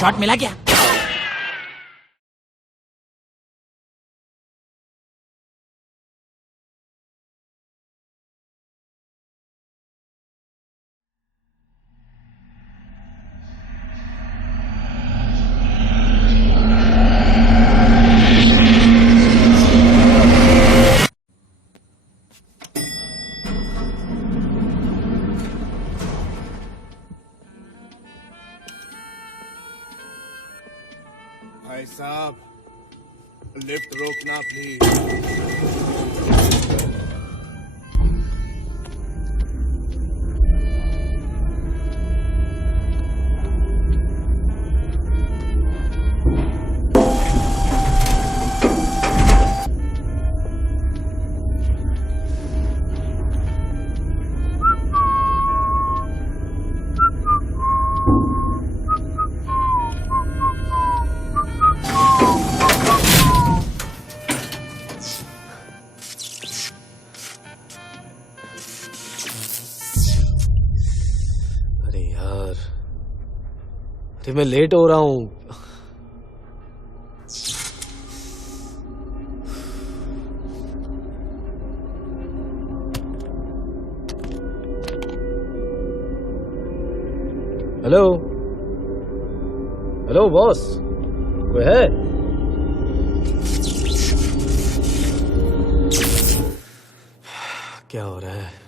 Shot मिला क्या? भाई साहब, लिफ्ट रोकना प्लीज। अरे मैं लेट हो रहा हूँ। हेलो हेलो बॉस, कोई है? क्या हो रहा है?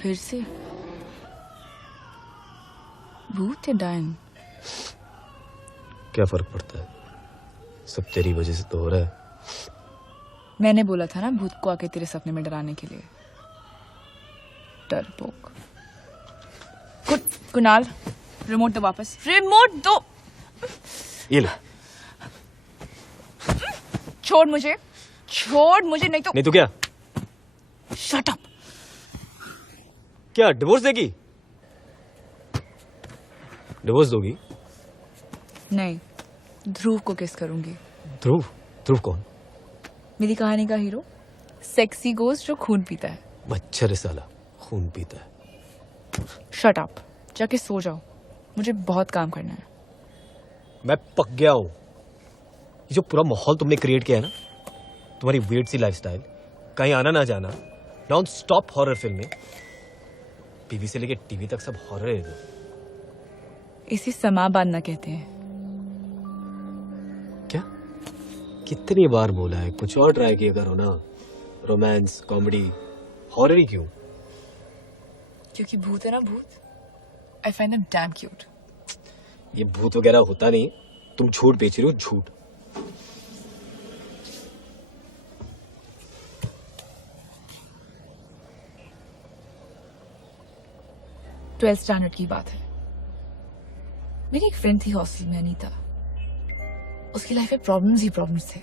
फिर से भूत या डायन? क्या फर्क पड़ता है, सब तेरी वजह से तो हो रहा है। मैंने बोला था ना भूत को आके तेरे सपने में डराने के लिए। डरपोक। कुणाल, रिमोट दो वापस। रिमोट दो। ये ले। छोड़ मुझे नहीं तो क्या? Shut up. क्या डिवोर्स देगी? डिवोर्स दोगी? नहीं, ध्रुव को किस करूंगी। ध्रुव? ध्रुव कौन? मेरी कहानी का हीरो, सेक्सी गोस्ट जो खून पीता है। मच्छर साला, खून पीता है। शट अप, जाके सो जाओ, मुझे बहुत काम करना है। मैं पक गया हूं। ये जो पूरा माहौल तुमने क्रिएट किया है ना, तुम्हारी वियर्ड सी लाइफस्टाइल, कहीं आना ना जाना, नॉन स्टॉप हॉरर फिल्में, टीवी से लेके टीवी तक सब हॉरर है। इसे समा बांधना कहते हैं। क्या? कितनी बार बोला है कुछ और ट्राई किया करो ना। रोमांस, कॉमेडी, हॉरर ही क्यों? क्योंकि भूत है ना भूत, I find them damn cute. ये भूत वगैरह होता नहीं, तुम झूठ बेच रही हो, झूठ। ट्वेल्थ स्टैंडर्ड की बात है। मेरी एक फ्रेंड थी हॉस्टल में, अनीता। उसकी लाइफ में प्रॉब्लम्स ही प्रॉब्लम्स थे,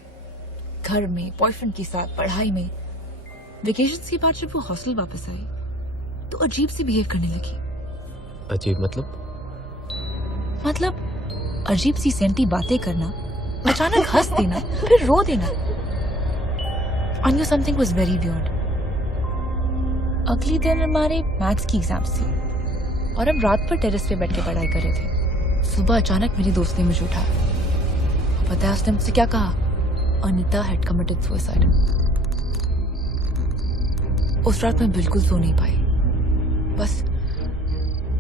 घर में, बॉयफ्रेंड के साथ, पढ़ाई में। वेकेशंस के बाद जब वो हॉस्टल वापस आई तो अजीब से बिहेव करने लगी। अजीब मतलब अजीब सी सेंटी बातें करना, अचानक हंस देना, फिर रो देना। I knew something was very weird. अगले दिन हमारे मैथ्स की एग्जाम्स थी और हम रात पर टेरेस पे बैठ के पढ़ाई कर रहे थे। सुबह अचानक मेरी दोस्त ने मुझे उठाया। पता है उसने मुझसे क्या कहा? Anita had committed suicide. उस रात मैं बिल्कुल सो नहीं पाई, बस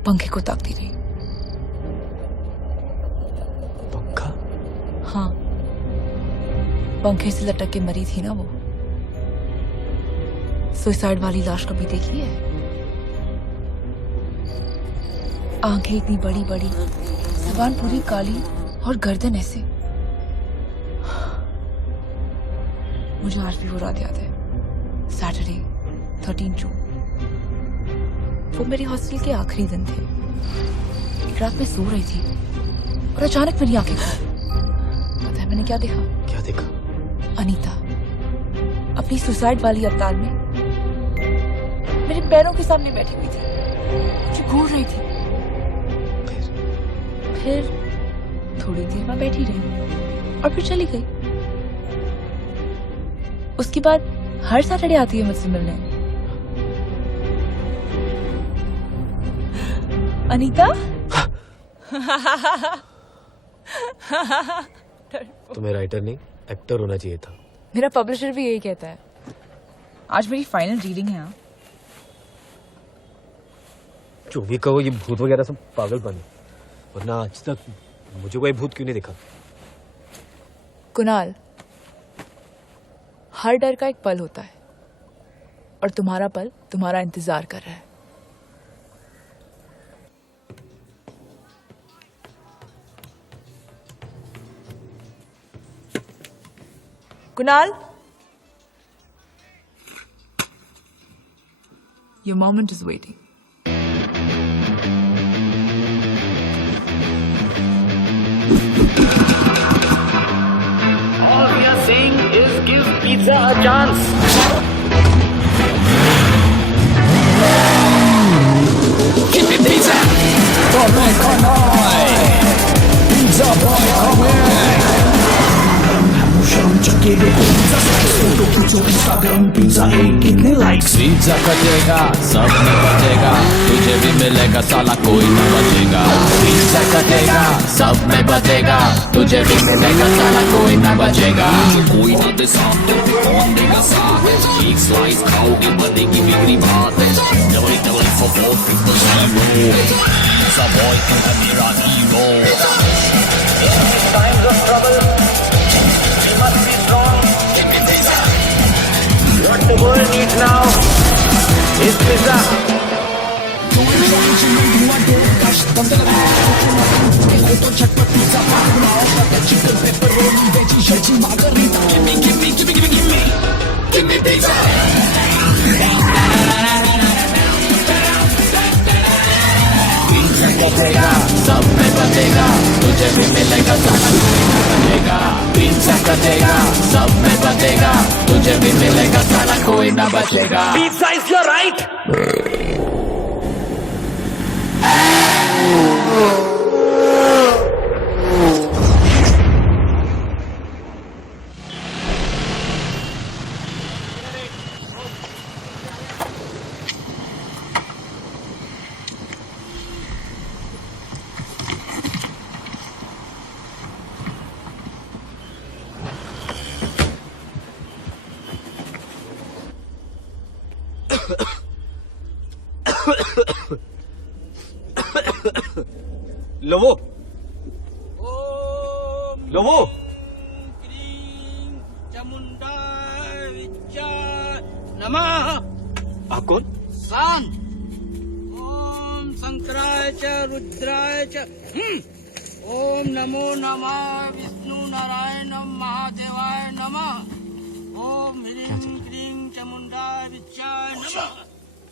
पंखे को ताकती रही। पंखा? हाँ, पंखे से लटक के मरी थी ना वो। सुसाइड वाली लाश कभी देखी है? आंखें इतनी बड़ी बड़ी, जबान पूरी काली और गर्दन ऐसे। मुझे आज भी वो रात याद है। सैटरडे 13 जून। वो मेरे हॉस्टल के आखिरी दिन थे। एक रात में सो रही थी और अचानक मेरी आंखें खुली। पता है मैंने क्या देखा? क्या देखा? अनीता अपनी सुसाइड वाली अवतार में मेरे पैरों के सामने बैठी हुई थी, मुझे घूर रही थी। फिर थोड़ी देर में बैठी रही और फिर चली गई। उसके बाद हर सैटरडे आती है मुझसे मिलने। अनीता? तुम्हें राइटर नहीं, एक्टर होना चाहिए था। मेरा पब्लिशर भी यही कहता है। आज मेरी फाइनल रीडिंग है। जो भी कहो, ये भूत वगैरह सब पागलपन है, वरना आज तक मुझे कोई भूत क्यों नहीं दिखा? कुणाल, हर डर का एक पल होता है और तुम्हारा पल तुम्हारा इंतजार कर रहा है। Kunal, your moment is waiting. All we are saying is give pizza a chance. Give me pizza. Pizza boy, come here. Photo खींचो इंस्टाग्राम पिज्जा एक कितने लाइक्स पिज्जा कटेगा सब में बचेगा तुझे भी मिलेगा साला कोई ना बचेगा पिज्जा कटेगा सब में बचेगा तुझे भी मिलेगा साला कोई ना बचेगा कोई ना दे साथ कौन देगा साथ एक स्लाइस खाओगे बनेगी बिगड़ी बात double double for 4 people pizza boy तू है मेरा hero times of trouble must be strong. What the world needs now is pizza. Give me pizza. Pizza कटेगा, सब में बचेगा, तुझे भी मिलेगा साला कोई ना बचेगा। पिज्जा कटेगा, सब में बचेगा, तुझे भी मिलेगा साला कोई ना बचेगा। Pizza is your right. लवो, लवो, नमः। आप कौन? शांत। ओम शंकराय च रुद्राय च ओम नमो नमः विष्णु नारायण महादेवाय नमः। ओम ह्रीं क्रीं चामुंडाय विद्याय नमः।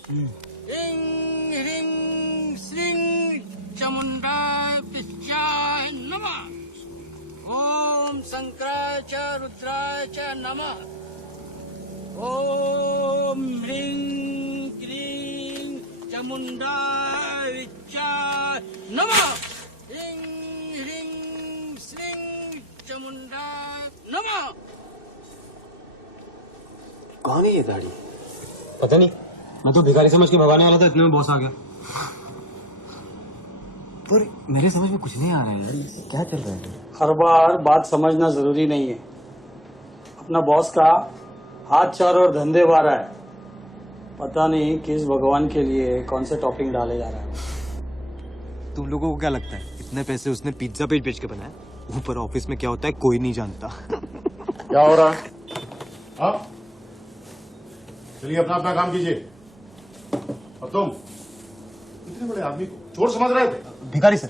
ह्रीं ह्रीं श्रीं चामुंडाय विद्याय नमः। ओम शंकराय च रुद्राय च नमः। ओम ह्रीं क्रीं चामुंडाय विद्याय नमः। ह्रीं ह्रीं श्रीं चामुंडाय नमः। कौन है ये गाड़ी? पता नहीं, मैं तो भिखारी समझ के भगाने वाला था, इतने में बॉस आ गया। पर मेरे समझ में कुछ नहीं आ रहा है यार, ये क्या चल रहा है? हर बार बात समझना जरूरी नहीं है। अपना बॉस का हाथ चार और धंधे बारह है। पता नहीं किस भगवान के लिए कौन से टॉपिंग डाले जा रहा है। तुम लोगों को क्या लगता है इतने पैसे उसने पिज्जा पेज बेच के बनाए? ऊपर ऑफिस में क्या होता है कोई नहीं जानता। क्या हो रहा है? हाँ, चलिए अपना अपना काम कीजिए। और तुम इतने बड़े आदमी को चोर समझ रहे थे? भिखारी सर।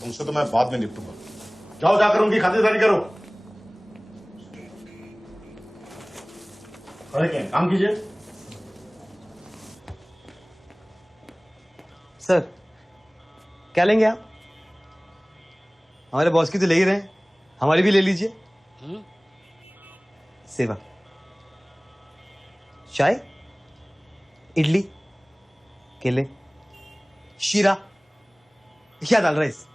तुमसे तो मैं बाद में निपटूंगा। जाओ जाकर उनकी खातिरदारी करो। अरे क्या काम कीजिए। सर क्या लेंगे आप? हमारे बॉस की तो ले ही रहे हैं, हमारी भी ले लीजिए। सेवा, चाय, इडली, केले, शीरा या दाल rice.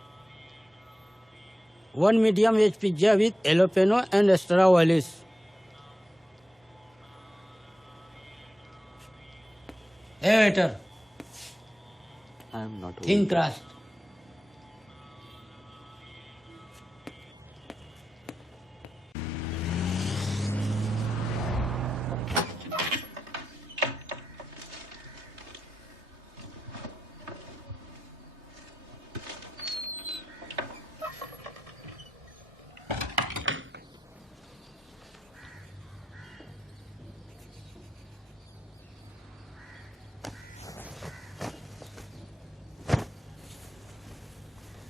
One medium veg pizza with jalapeno and extra olives. Hey waiter, I am not thin crust.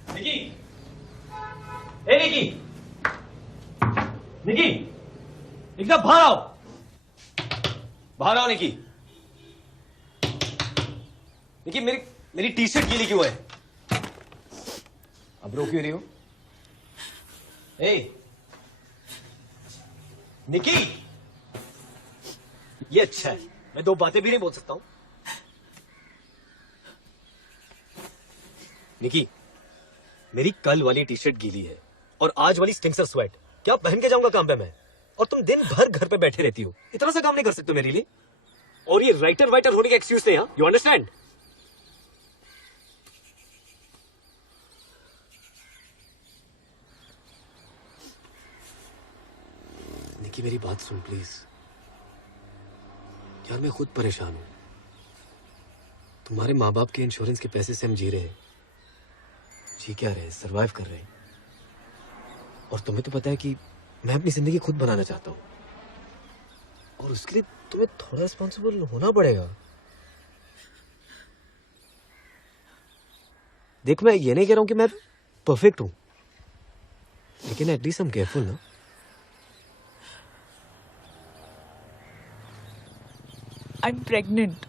Nikki, ए निकी, निकी, एकदम बाहर आओ, बाहर आओ निकी। निकी मेरी टी शर्ट गीली क्यों है? अब रो क्यों रही हो? ए निकी, ये अच्छा है, मैं दो बातें भी नहीं बोल सकता हूं। निकी, मेरी कल वाली टी शर्ट गीली है और आज वाली स्टिंक्सर स्वेट क्या पहन के जाऊंगा काम पे मैं? और तुम दिन भर घर पे बैठे रहती हो, इतना सा काम नहीं कर सकते मेरे लिए? और ये राइटर वाइटर होने का एक्सक्यूज नहीं, यू अंडरस्टैंड? निकी मेरी बात सुन प्लीज। यार मैं खुद परेशान हूं। तुम्हारे माँ बाप के इंश्योरेंस के पैसे से हम जी रहे हैं, जी क्या रहे, सरवाइव कर रहे हैं। और तुम्हें तो पता है कि मैं अपनी जिंदगी खुद बनाना चाहता हूं, और उसके लिए तुम्हें थोड़ा रिस्पॉन्सिबल होना पड़ेगा। देख, मैं ये नहीं कह रहा हूं कि मैं परफेक्ट हूं, लेकिन एटलीस्ट आई एम केयरफुल ना। I am pregnant.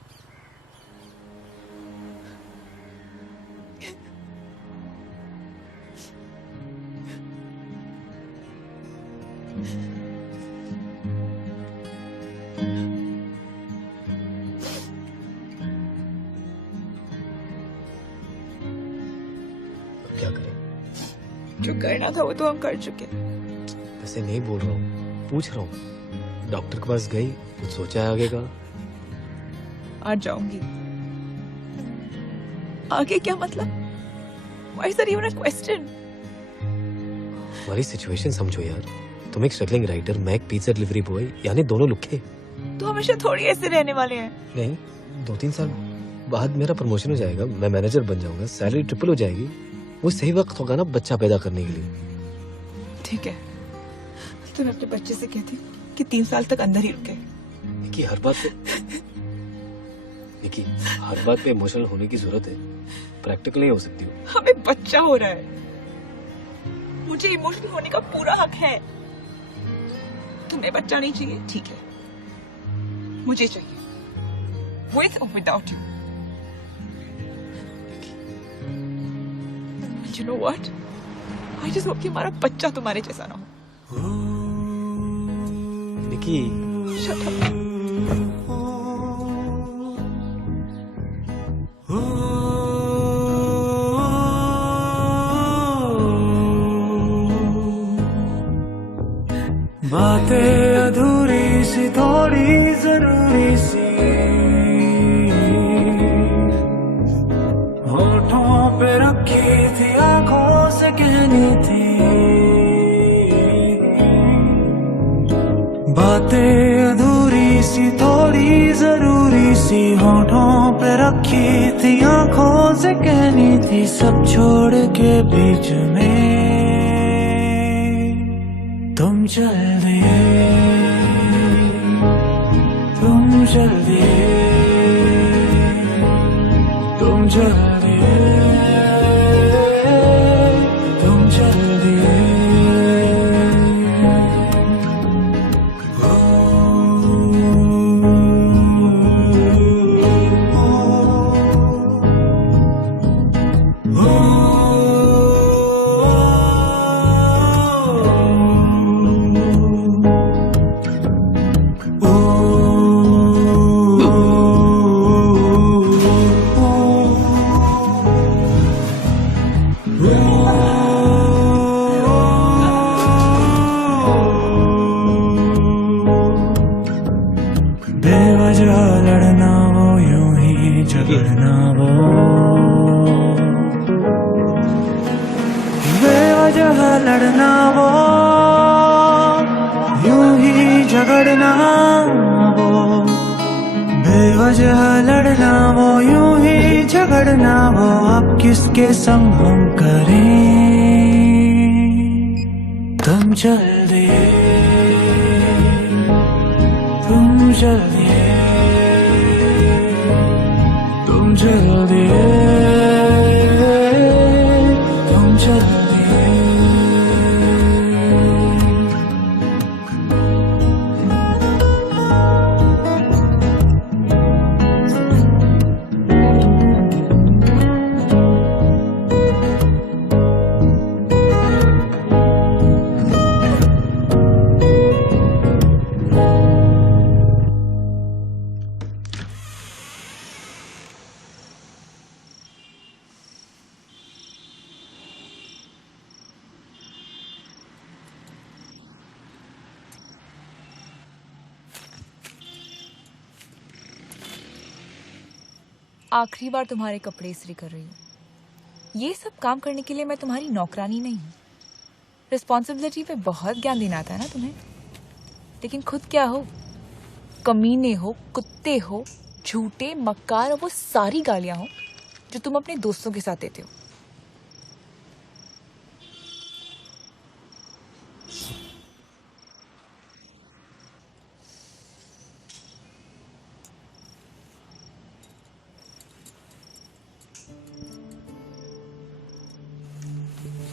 क्या करें? जो करना था वो तो हम कर चुके। वैसे नहीं बोल रहा हूँ, पूछ रहा हूँ। डॉक्टर के पास गई, कुछ सोचा है आगे का? आज जाऊंगी। आगे क्या मतलब? Why is that even a question? हमारी सिचुएशन समझो यार। तुम एक स्ट्रगलिंग राइटर, मैं एक पिज्जा डिलीवरी बॉय, यानी दोनों लुखे। तो हमेशा थोड़ी ऐसे रहने वाले हैं। नहीं, 2-3 साल बाद मेरा प्रमोशन हो जाएगा, मैं मैनेजर बन जाऊंगा, सैलरी ट्रिपल हो जाएगी। वो सही वक्त होगा ना बच्चा पैदा करने के लिए। ठीक है, तो मैं अपने बच्चे से कहती हूँ कि 3 साल तक अंदर ही रुके। कि हर बात पे देखिए, हर बात पे इमोशनल होने की जरूरत है, प्रैक्टिकल नहीं हो सकती हो। हमें बच्चा हो रहा है, मुझे इमोशनल होने का पूरा हक है। तुम्हें बच्चा नहीं चाहिए, ठीक है, मुझे चाहिए, with or without you. And you know what? I just hope कि हमारा बच्चा तुम्हारे जैसा ना हो। निकी, Shut up. बातें अधूरी सी थोड़ी जरूरी सी होठों पे रखी थी आंखों से कहनी थी बातें अधूरी सी थोड़ी जरूरी सी होठों पे रखी थी आंखों से कहनी थी सब छोड़ के बीच में तुम चल दिए तुम चल दिए तुम चल दिए तुम चल दिए बेवजह लड़ना वो यूं ही झगड़ना वो बेवजह लड़ना वो यूं ही झगड़ना वो बेवजह लड़ना वो यूं ही झगड़ना वो अब किसके संग हम करें तुम चल दिए तुम चल दिए तुम चल दिए तुम चल दिए आखिरी बार तुम्हारे कपड़े इस्त्री कर रही हूँ। ये सब काम करने के लिए मैं तुम्हारी नौकरानी नहीं हूँ। रिस्पॉन्सिबिलिटी पे बहुत ज्ञान देना आता है ना तुम्हें, लेकिन खुद क्या हो? कमीने हो, कुत्ते हो, झूठे, मक्कार और वो सारी गालियां हो जो तुम अपने दोस्तों के साथ देते हो।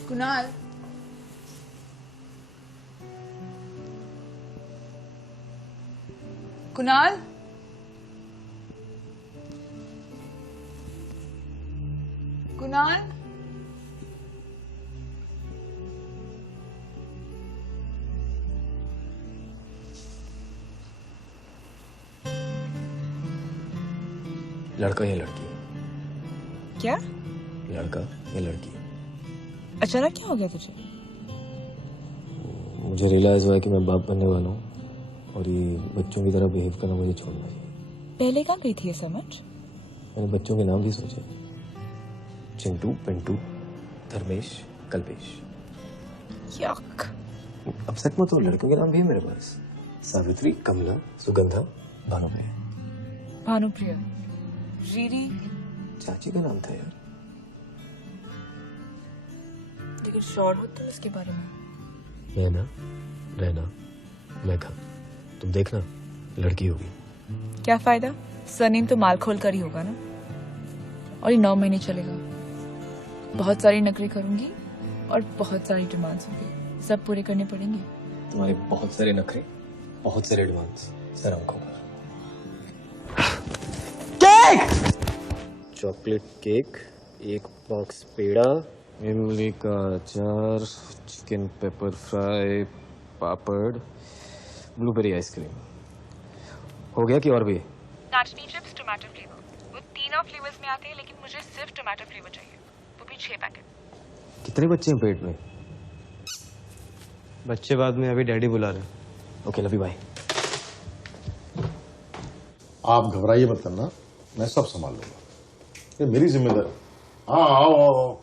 कुणाल, कुणाल, कुणाल, लड़का या लड़की? क्या? लड़का या लड़की? अचानक क्या हो गया तुझे? मुझे रियलाइज हुआ है कि मैं बाप बनने वाला हूँ और ये बच्चों की तरह बिहेव करना मुझे छोड़ना चाहिए। पहले कहाँ गई थी ये समझ? मैंने बच्चों के नाम भी सोचे, चिंटू, पिंटू, धर्मेश, कल्पेश। यक। अब सच में तो लड़कियों के नाम भी है मेरे पास, सावित्री, कमला, सुगंधा, भानुप्रिया। भानुप्रिया, रीरी, चाची का नाम था यार। लेकिन श्योर हो तुम इसके बारे में? नैना, रैना, मेघा, तुम देखना लड़की होगी। क्या फायदा? सरनेम तो मालखोल कर ही होगा ना, और ये 9 महीने चलेगा। बहुत सारी नकली करूंगी और बहुत सारी डिमांड्स होंगी, सब पूरे करने पड़ेंगे। तुम्हारे बहुत सारे नखरे, बहुत सारे डिमांड्स, सर आंखों पर। चॉकलेट केक, 1 बॉक्स पेड़ा, इमली का अचार, चिकन पेपर फ्राई, पापड़, ब्लूबेरी आइसक्रीम। हो गया कि और भी? नाचनी चिप्स टोमेटो फ्लेवर, वो तीनों फ्लेवर्स में आते हैं, लेकिन मुझे सिर्फ टोमेटो फ्लेवर चाहिए, वो भी 6 पैकेट। कितने बच्चे हैं पेट में? बच्चे बाद में, अभी डैडी बुला रहे हैं। ओके लवी बाय। आप घबराइए मत करना, मैं सब संभाल लूंगा, ये मेरी जिम्मेदारी। हाँ आओ आओ आओ,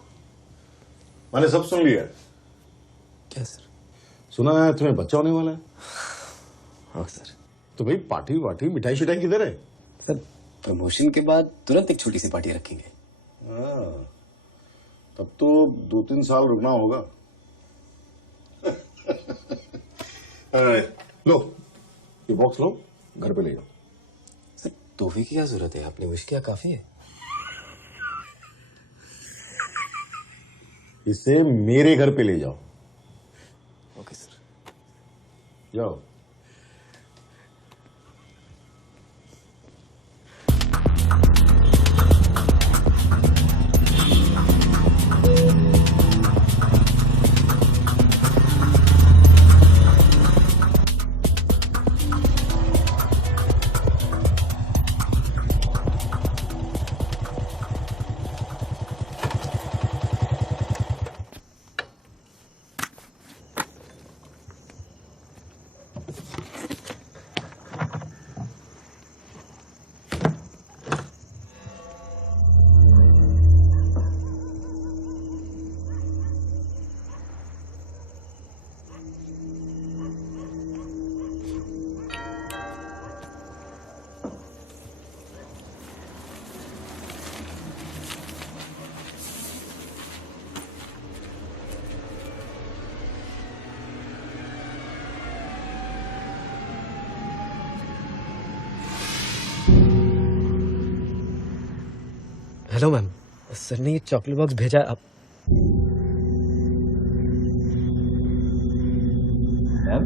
मैंने सब सुन लिया। क्या सर? सुना है तुम्हें बच्चा होने वाला है। हाँ सर। तो भाई पार्टी वार्टी मिठाई शिठाई किधर है? सर प्रमोशन के बाद तुरंत एक छोटी सी पार्टी रखेंगे। हाँ, तब तो 2-3 साल रुकना होगा। लो ये बॉक्स लो, घर पे ले जाओ। सर तोहफे की क्या जरूरत है, आपने विश किया काफी है। इसे मेरे घर पे ले जाओ। Okay sir. जाओ। हेलो मैम, सर ने ये चॉकलेट बॉक्स भेजा है। आप मैम?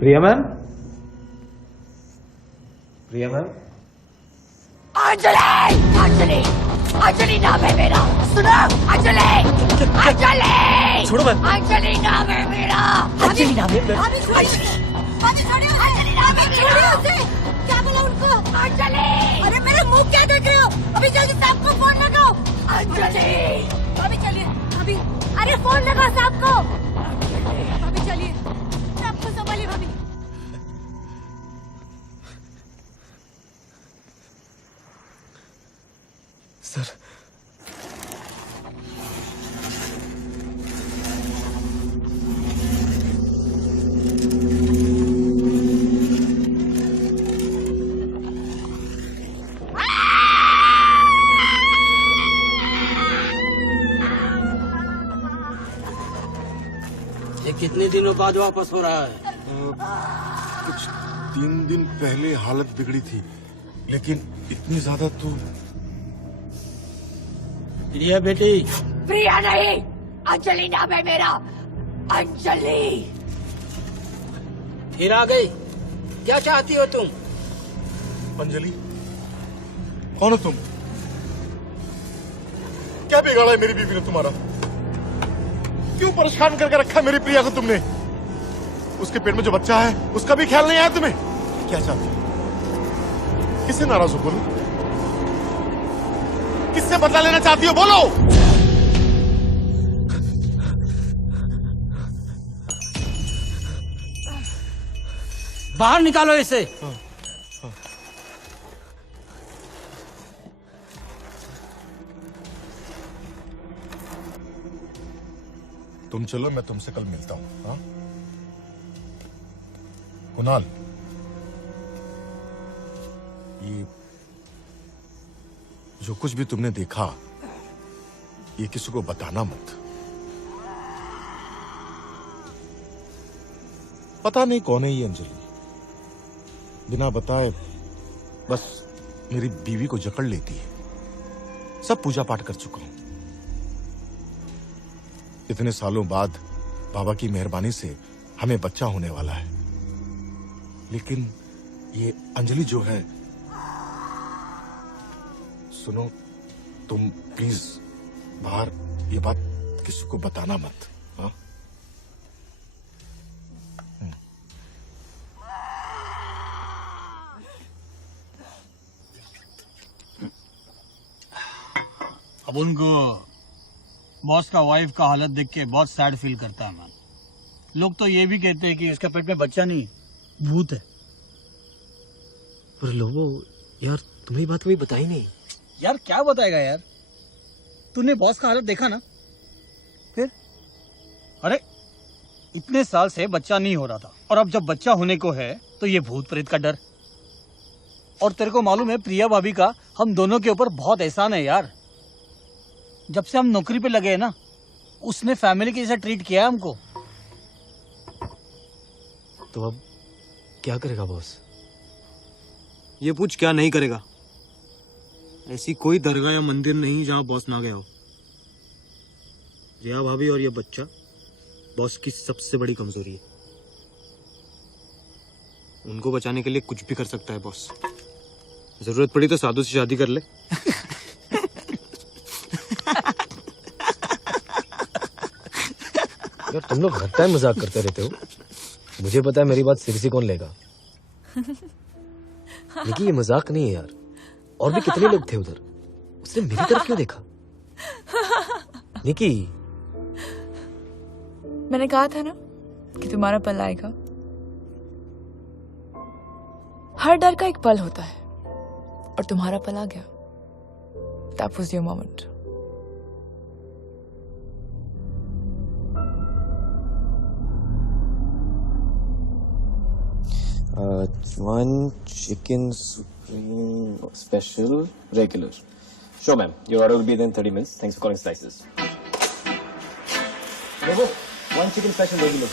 प्रिया मैम? प्रिया मैम? अंजलि! अंजलि! अंजलि नाम है मेरा, सुनो! अंजलि! अंजलि! छोड़ो मैम। अंजलि नाम है मेरा। अंजलि नाम है मेरा। अभी छोड़िए, अंजलि नाम है मेरा। क्या बोला उनको? अंजलि! अरे मेरे मुंह क्या देख रहे हो? अभी जल्दी साहब को फोन लगाओ। अंजलि! अभी चलिए, अभी। अरे फोन लगाओ साहब को। अभी चलिए, साहब को संभालिए भाभी। सर ये कितने दिनों बाद वापस हो रहा है? कुछ 3 दिन पहले हालत बिगड़ी थी, लेकिन इतनी ज्यादा तो प्रिया बेटी, प्रिया नहीं, अंजलि नाम है मेरा। अंजलि! फिर आ गई? क्या चाहती हो तुम? अंजलि कौन हो तुम? क्या बिगाड़ा है मेरी बीवी ने तुम्हारा? क्यों परेशान करके रखा है मेरी प्रिया को तुमने? उसके पेट में जो बच्चा है उसका भी ख्याल नहीं आया तुम्हें? क्या चाहती हो? किससे नाराज हो बोलो? किससे बदला लेना चाहती हो बोलो? बाहर निकालो इसे। तुम चलो, मैं तुमसे कल मिलता हूं। हाँ कुणाल, ये जो कुछ भी तुमने देखा ये किसी को बताना मत। पता नहीं कौन है ये अंजलि, बिना बताए बस मेरी बीवी को जकड़ लेती है। सब पूजा पाठ कर चुका हूं, इतने सालों बाद बाबा की मेहरबानी से हमें बच्चा होने वाला है, लेकिन ये अंजलि जो है, सुनो तुम प्लीज बाहर ये बात किसी को बताना मत। हाँ? अब उनको बॉस का वाइफ का हालत देख के बहुत सैड फील करता है मैन। लोग तो ये भी कहते हैं कि इसका पेट में बच्चा नहीं भूत है। पर लोगो यार, तुम्हें बात कभी बताई नहीं। यार क्या बताएगा यार, तूने बॉस का हालत देखा ना। फिर अरे इतने साल से बच्चा नहीं हो रहा था, और अब जब बच्चा होने को है तो ये भूत प्रेत का डर। और तेरे को मालूम है प्रिया भाभी का हम दोनों के ऊपर बहुत एहसान है यार। जब से हम नौकरी पे लगे हैं ना, उसने फैमिली के जैसा ट्रीट किया है हमको। तो अब क्या करेगा बॉस? ये पूछ क्या नहीं करेगा। ऐसी कोई दरगाह या मंदिर नहीं जहां बॉस ना गया हो। रिया भाभी और ये बच्चा बॉस की सबसे बड़ी कमजोरी है। उनको बचाने के लिए कुछ भी कर सकता है बॉस। जरूरत पड़ी तो साधु से शादी कर ले। यार तुम लोग हर टाइम मजाक करते रहते हो। मुझे पता है मेरी बात सिर कौन लेगा, लेकिन ये मजाक नहीं है यार। और भी कितने लोग थे उधर, उसने मेरी तरफ क्यों देखा? निकी, मैंने कहा था ना कि तुम्हारा पल आएगा। हर डर का एक पल होता है, और तुम्हारा पल आ गया। That was your moment. One chicken supreme special regular. Sure, ma'am. Your order will be there in 30 minutes. Thanks for calling Slices. Go. One chicken special regular.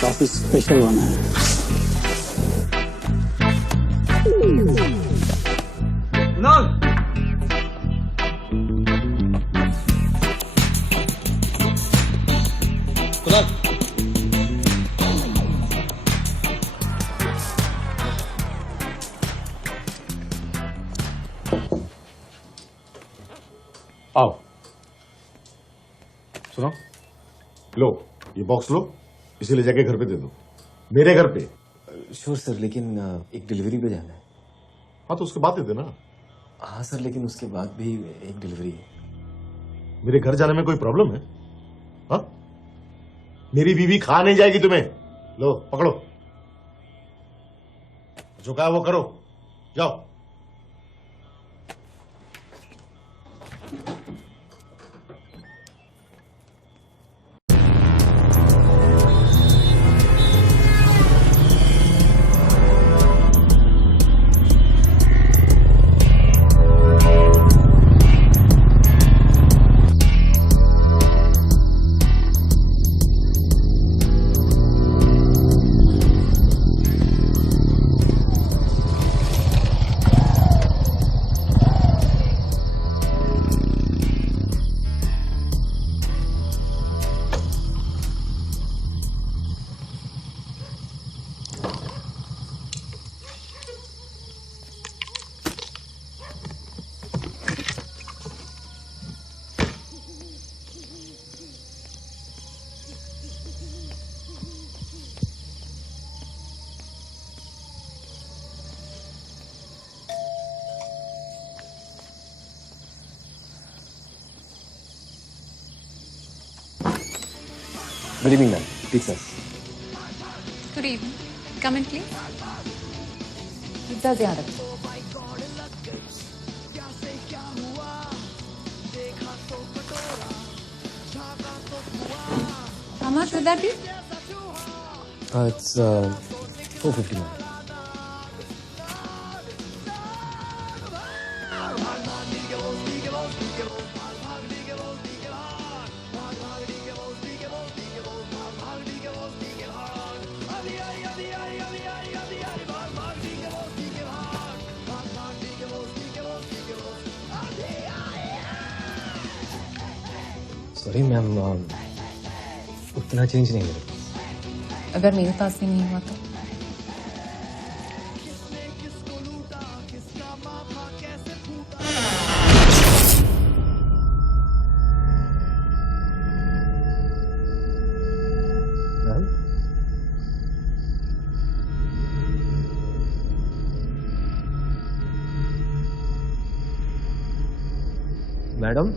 काफी स्पेशल बना है। आओ, सुनो, लो ये बॉक्स लो, इसे ले जाके घर पे दे दो, मेरे घर पे। श्योर सर, लेकिन एक डिलीवरी पे जाना है। हाँ तो उसके बाद दे देना। हाँ सर, लेकिन उसके बाद भी एक डिलीवरी है। मेरे घर जाने में कोई प्रॉब्लम है? हाँ, मेरी बीवी खा नहीं जाएगी तुम्हें। लो पकड़ो, जो कहा वो करो, जाओ। Good evening, ma'am. Pizzas. Good evening. Come in, please. Pizza ध्यान रखो। How much would that be? It's 450, ma'am. Sorry ma'am, उतना चेंज नहीं मेरे पास। अगर मेरे पास भी नहीं हुआ तो? मैडम,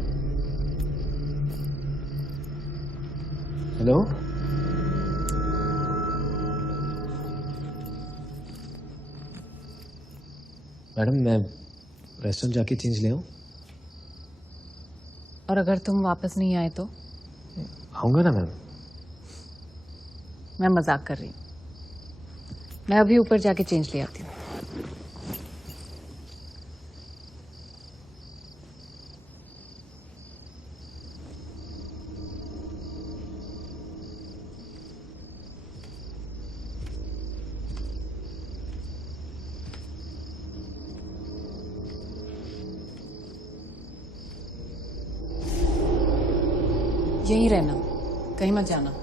हेलो, मैडम मैं रेस्टोरेंट जाके चेंज ले आऊं? और अगर तुम वापस नहीं आए तो? आऊंगा ना मैम। मैं मजाक कर रही हूँ। मैं अभी ऊपर जाके चेंज ले आती हूँ। यहीं रहना, कहीं मत जाना।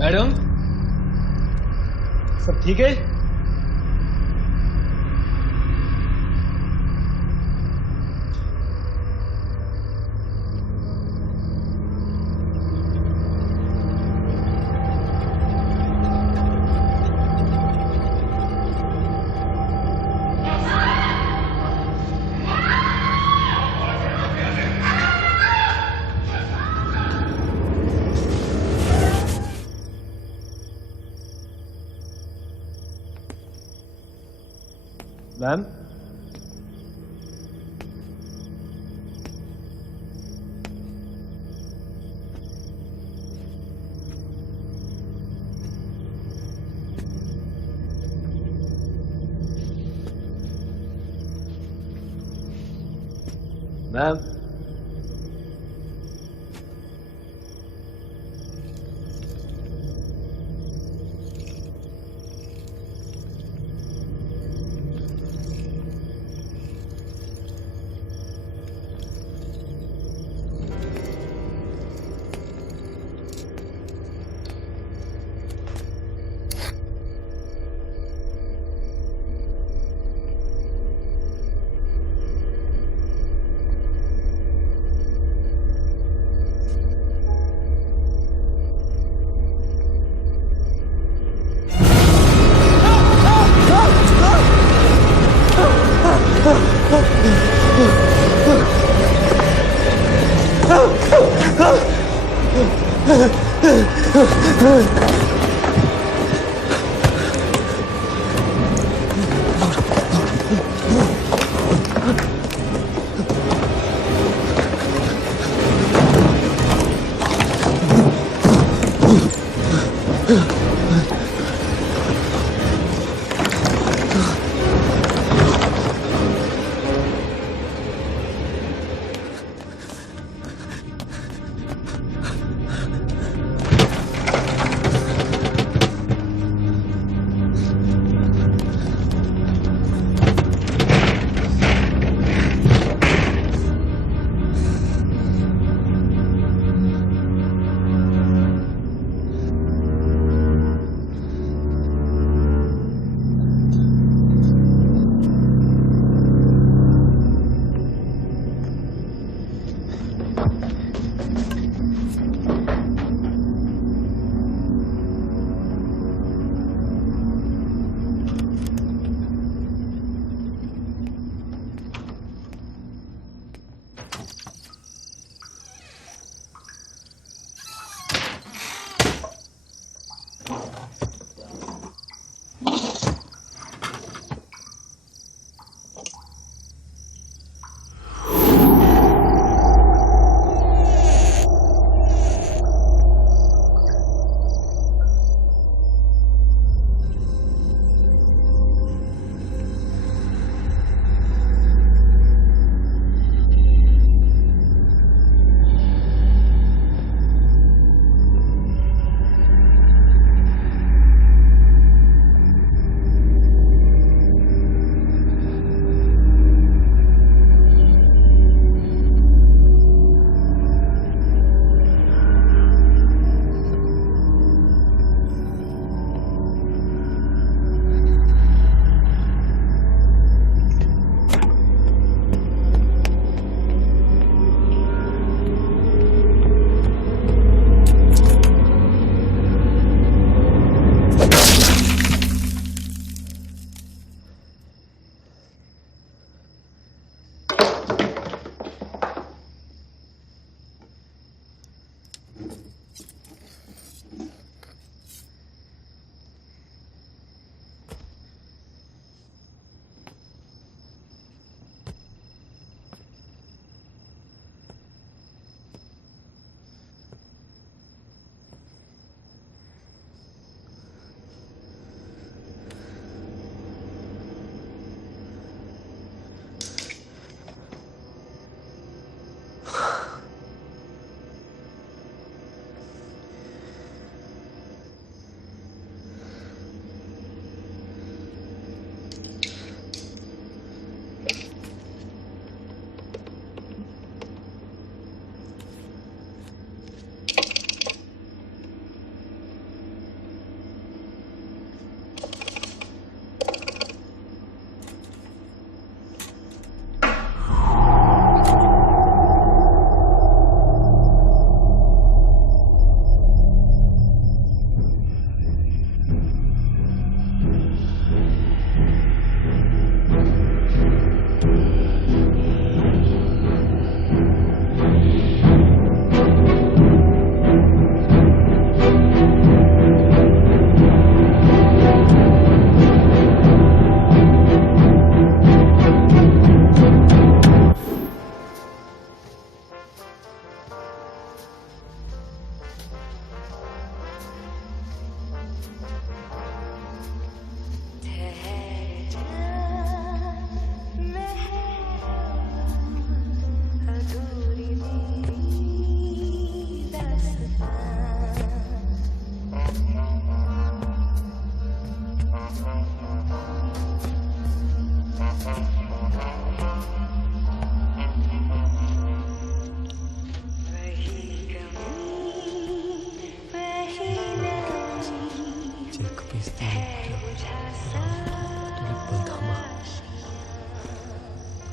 मैडम, सब ठीक है? मैम, मैम,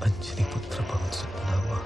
अंजनी पुत्र पवन सुतनामा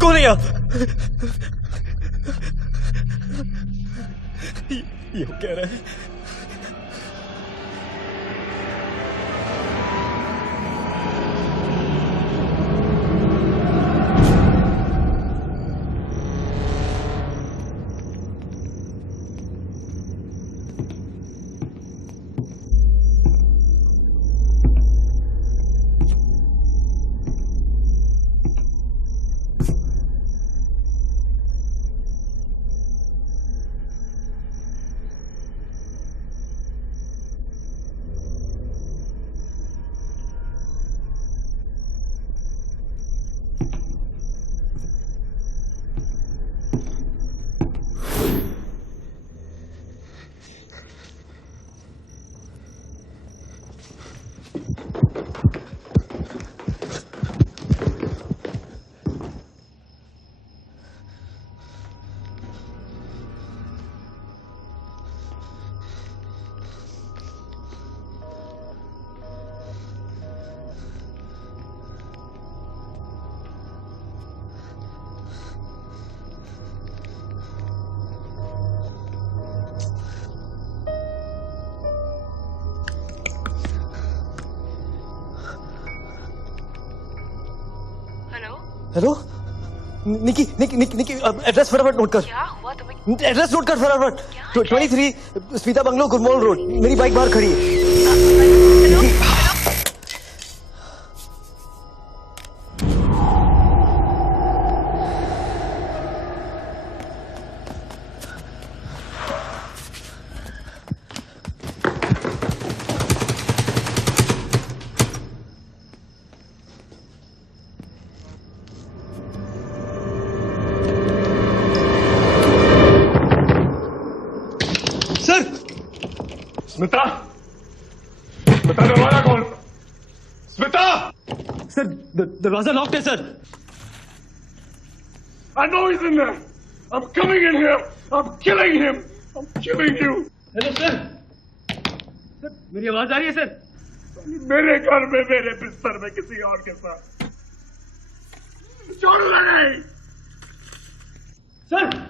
कौन है आप? ये कह रहा है हेलो निकी निकी निकी निकी एड्रेस फटाफट नोट कर। क्या हुआ तुम्हें? एड्रेस नोट कर फटाफट। 23 स्वीता बंगलो गुरमोल रोड। मेरी बाइक बाहर खड़ी है। स्मिता, स्मिता दरवाजा खोल। स्मिता! सर दरवाजा लॉक्ड है sir. I know he's in there. I'm coming in here. I'm killing him. I'm killing you. Hello sir. Sir मेरी आवाज आ रही है सर? मेरे घर में मेरे बिस्तर में किसी और के साथ छोड़ लगे सर।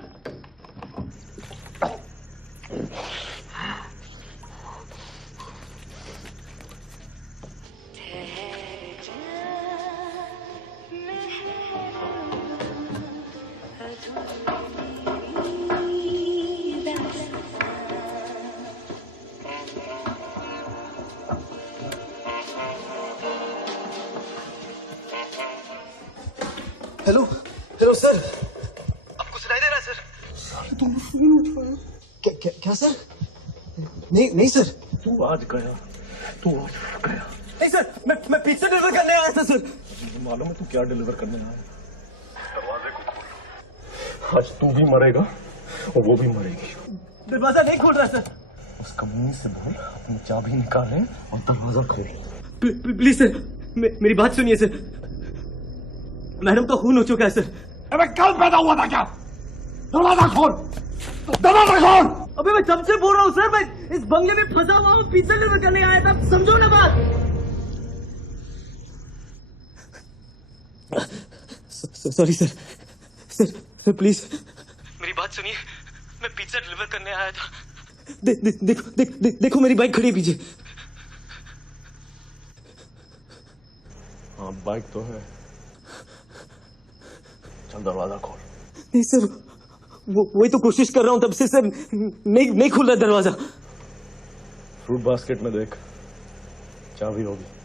हेलो हेलो सर, आपको सुनाई दे रहा है सर? तुम फोन उठाया? क्या क्या क्या सर? नहीं नहीं सर। तू आज गया। नहीं सर, मैं पिज्जा डिलीवर करने आया था सर। मालूम है तू क्या डिलीवर करने आया? दरवाजे को खोल। आज तू भी मरेगा और वो भी मरेगी। दरवाजा नहीं खोल रहा सर। उस कमीनी से बोल अपनी चाबी निकाले और दरवाजा खोल। प्लीज सर, मेरी बात सुनिए सर। मैडम का खून हो चुका है सर। अबे कल पैदा हुआ था क्या? दरवाजा खोल, दरवाजा खोल। अबे मैं तब से बोल रहा हूँ सर, मैं इस बंगले में फंसा हुआ हूँ, पिज्जा डिलीवर करने आया था, समझो ना बात। सॉरी सर, सर प्लीज मेरी बात सुनिए, मैं पिज्जा डिलीवर करने आया था। देखो मेरी बाइक खड़ी है पीछे। हाँ बाइक तो है, चल दरवाजा खोल। नहीं सर, वही तो कोशिश कर रहा हूँ तब से सर, नहीं खुल रहा दरवाजा। फ्रूट बास्केट में देख, चाबी होगी।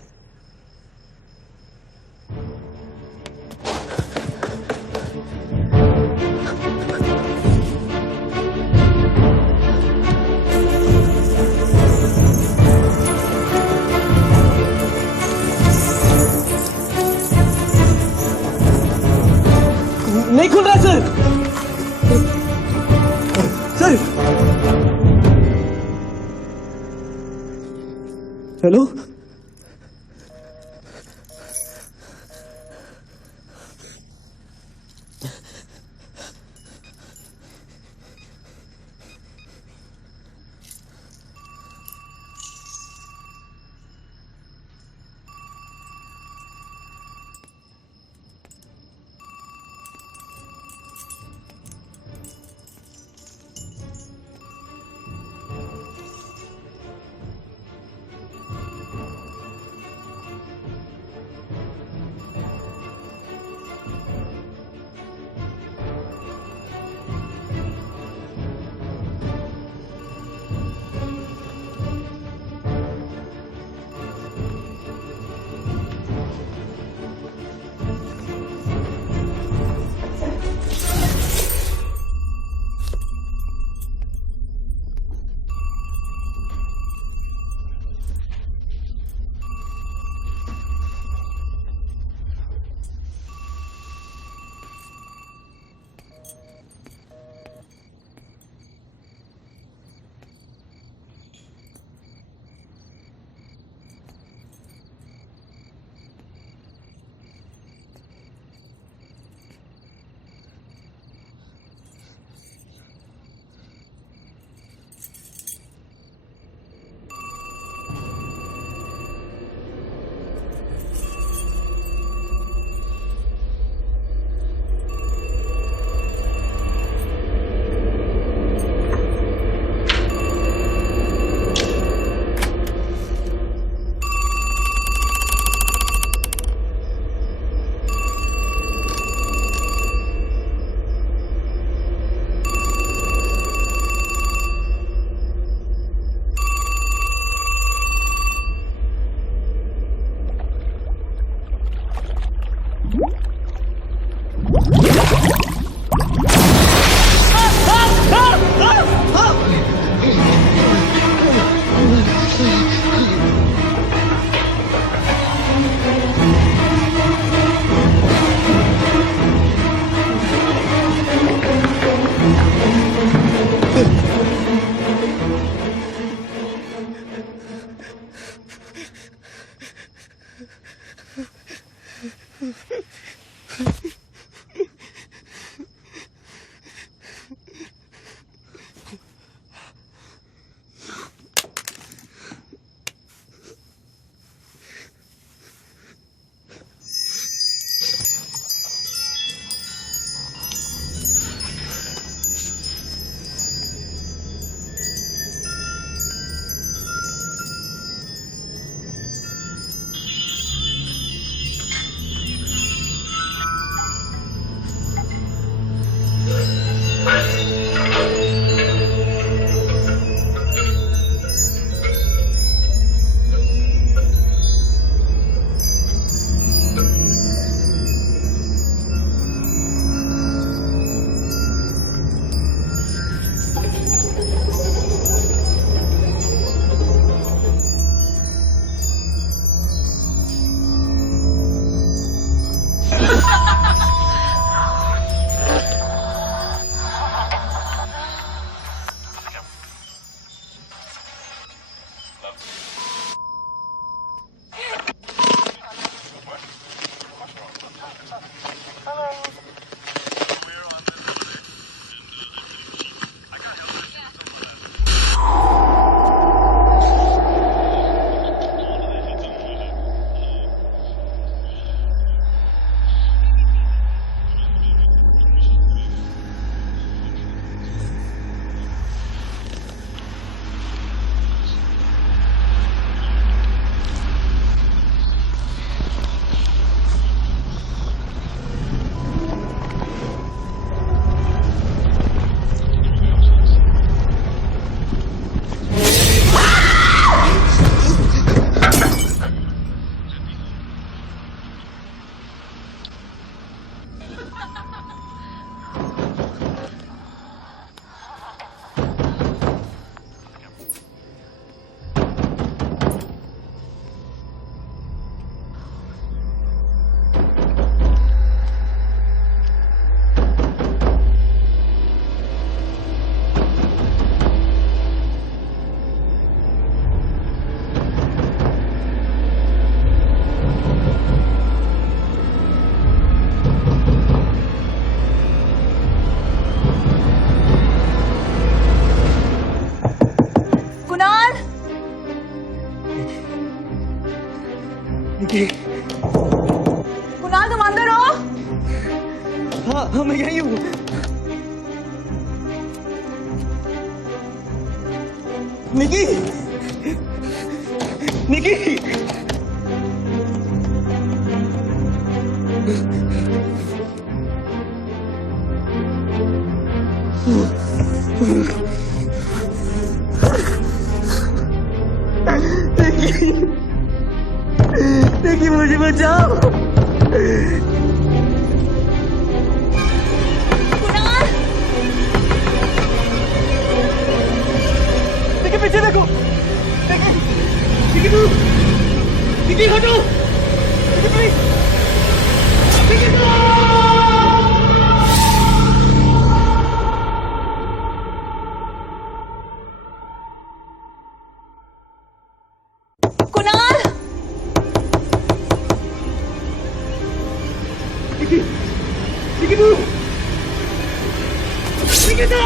नहीं खुल रहा सर। सर हेलो, हाँ मैं यही हूँ। निकी, निकी, निकी मुझे बचाओ। निकी पीछे देखो। निकी तू, निकी हटो। निकी प्लीज, निकी तू। कुणाल, निकी, निकी तू, निकी तू।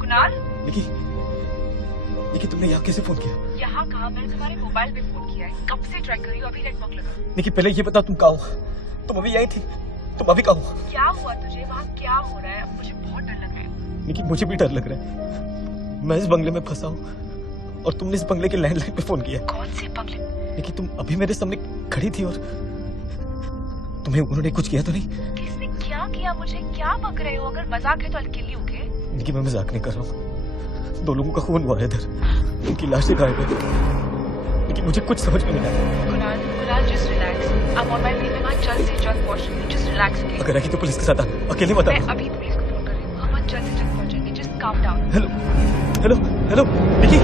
कुणाल, निकी तुमने यहाँ कैसे फोन किया? यहाँ कहा, मैंने तुम्हारे मोबाइल पे फोन किया है। कब से ट्राई कर रही हो, अभी नेटवर्क लगा। निकी पहले ये बता तुम कहाँ हो? तुम अभी यहीं थी, तुम अभी कहाँ हो? क्या हुआ तुझे? वहाँ क्या हो रहा है? मुझे बहुत डर लग रहा है। निकी मुझे भी डर लग रहा है। मैं इस बंगले में फंसा हूँ और तुमने इस बंगले के लैंडलाइन पे फोन किया। कौन से बंगले? निकी तुम अभी मेरे सामने खड़ी थी और तुम्हें उन्होंने कुछ किया तो नहीं? किसने क्या किया? मुझे क्या बक रहे हो? अगर मजाक है तो अकेली हो गए। निकी मैं मजाक नहीं कर रहा हूँ। 2 लोगों का खून हुआ है इधर, उनकी लाशें गायब है। निकी मुझे कुछ समझ में नहीं आया। Kunal, just relax. I'm on my way. मैं वहाँ जल्द से जल्द पहुँचूंगी। Just relax. अगर आके तो पुलिस के साथ आ, अकेले मत आ। मैं अभी पुलिस को फोन कर रही हूँ। हम जल्द से जल्द पहुँचेंगे। Just calm down. Hello hello hello Nikki.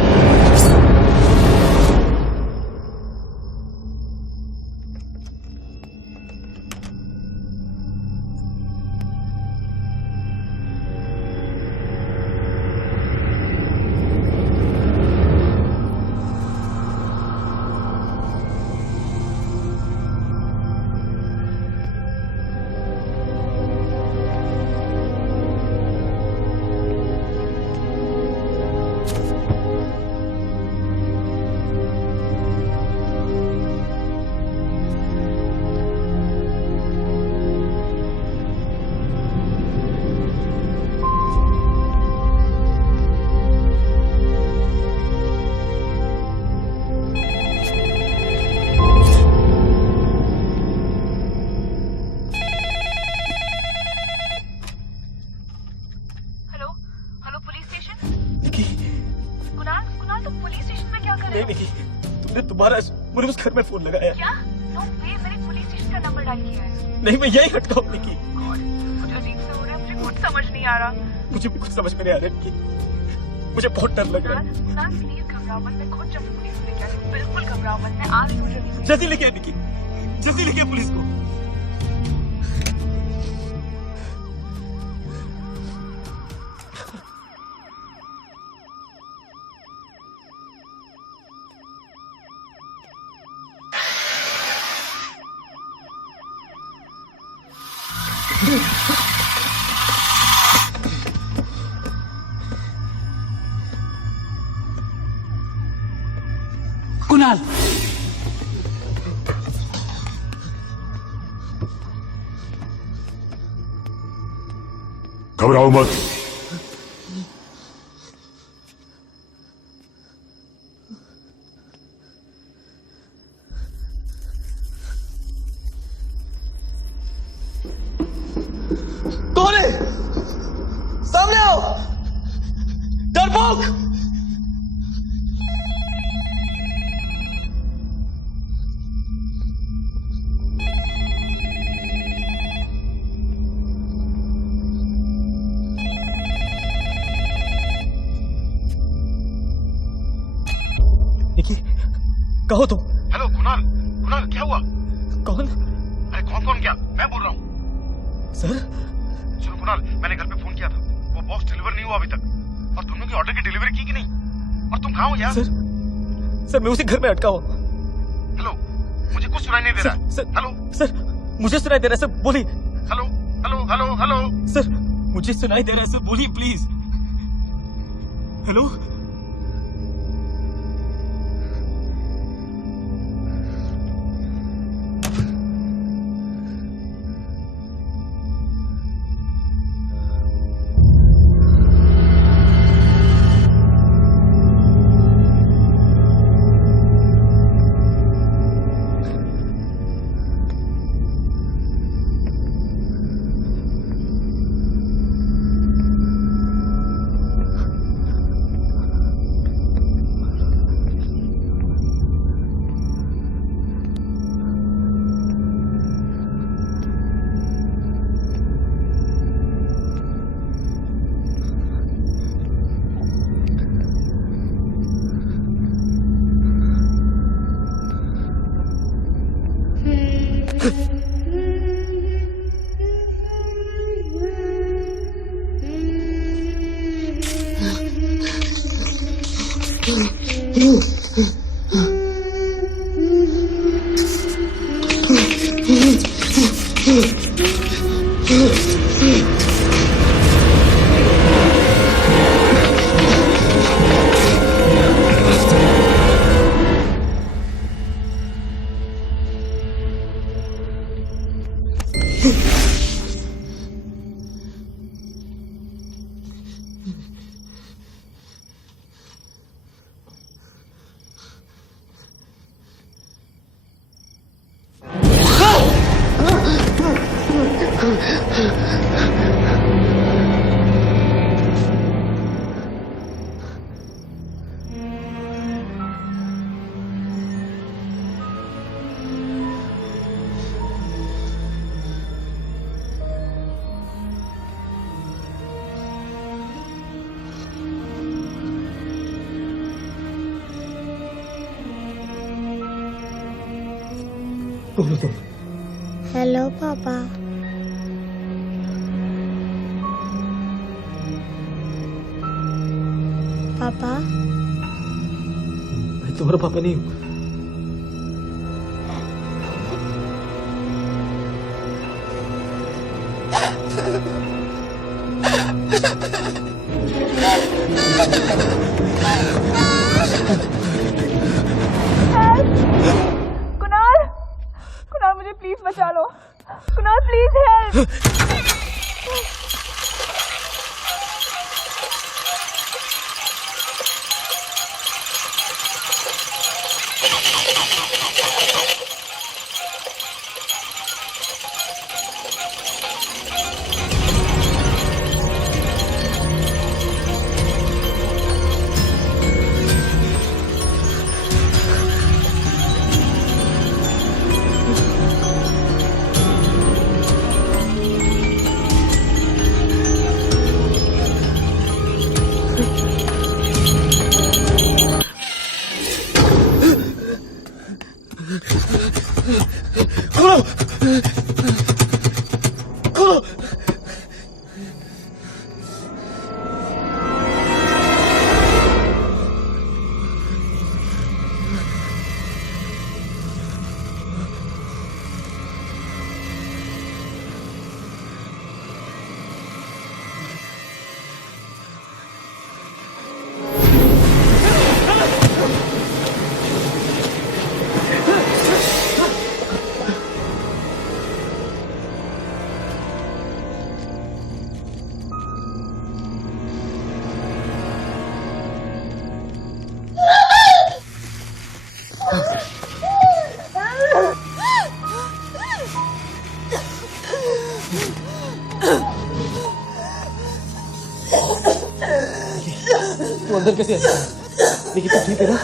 तुम्हारा मुझे उस घर में फोन लगाया। क्या? नो वे, मैंने पुलिस स्टेशन का नंबर डायल किया है। नहीं मैं यही हटका हूँ निकी। मुझे अजीब सा हो रहा है, मुझे कुछ समझ नहीं आ रहा। मुझे भी कुछ समझ में नहीं आ रहा निकी, मुझे बहुत डर लग रहा है। प्लीज घबराओ मत, मैं खुद जब पुलिस को लेके आई, बिल्कुल घबराओ मत, मैं आ रही हूँ जल्दी। जल्दी लेके आ निकी, जल्दी लेके आ पुलिस को। कुणाल, घबराओ मत। कौन है? सामने आओ, डरपोक। कहो तुम। हेलो कुणाल, कुणाल क्या हुआ? कौन? अरे कौन कौन क्या? मैं बोल रहा हूँ। सर सुनो कुणाल, मैंने घर पे फोन किया था, वो बॉक्स डिलीवर नहीं हुआ अभी तक। और तुमने की ऑर्डर की डिलीवरी की कि नहीं? और तुम कहाँ हो यार? सर मैं उसी घर में अटका हूँ। हेलो, मुझे कुछ सुनाई नहीं दे रहा है। सर हेलो सर मुझे सुनाई दे रहा है सर, बोलिए। Hello hello hello hello sir मुझे सुनाई दे रहा है सर, बोलिए प्लीज। हेलो बोलो तुम। हेलो पापा। पापा मैं तुम्हारा पापा नहीं हूँ। कुणाल, कुणाल मुझे प्लीज बचा लो। Kunal please help. तू अंदर कैसे आया? लेकिन तू ठीक है ना?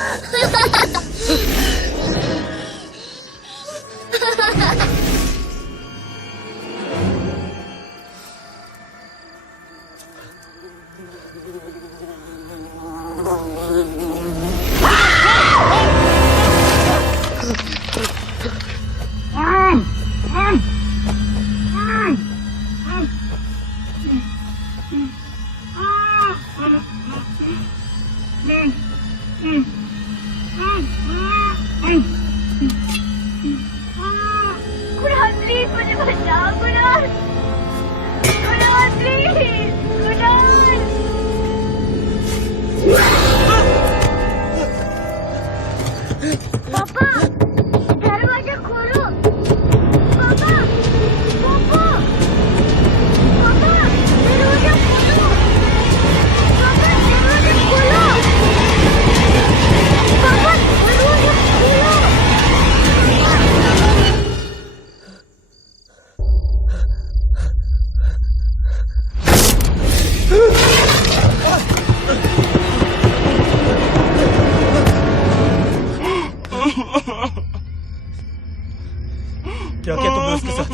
क्या किया तुमने उसके साथ?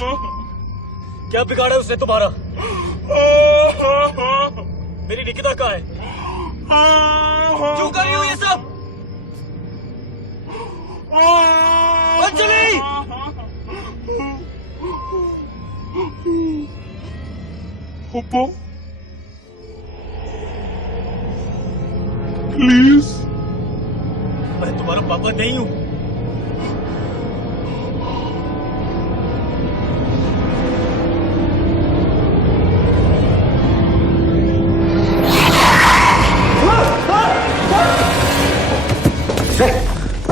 क्या बिगाड़ा उसने तुम्हारा? मेरी निकिता कहाँ है? क्यों कर रही हो ये सब? अंजलि! प्लीज मैं तुम्हारा पापा नहीं हूं।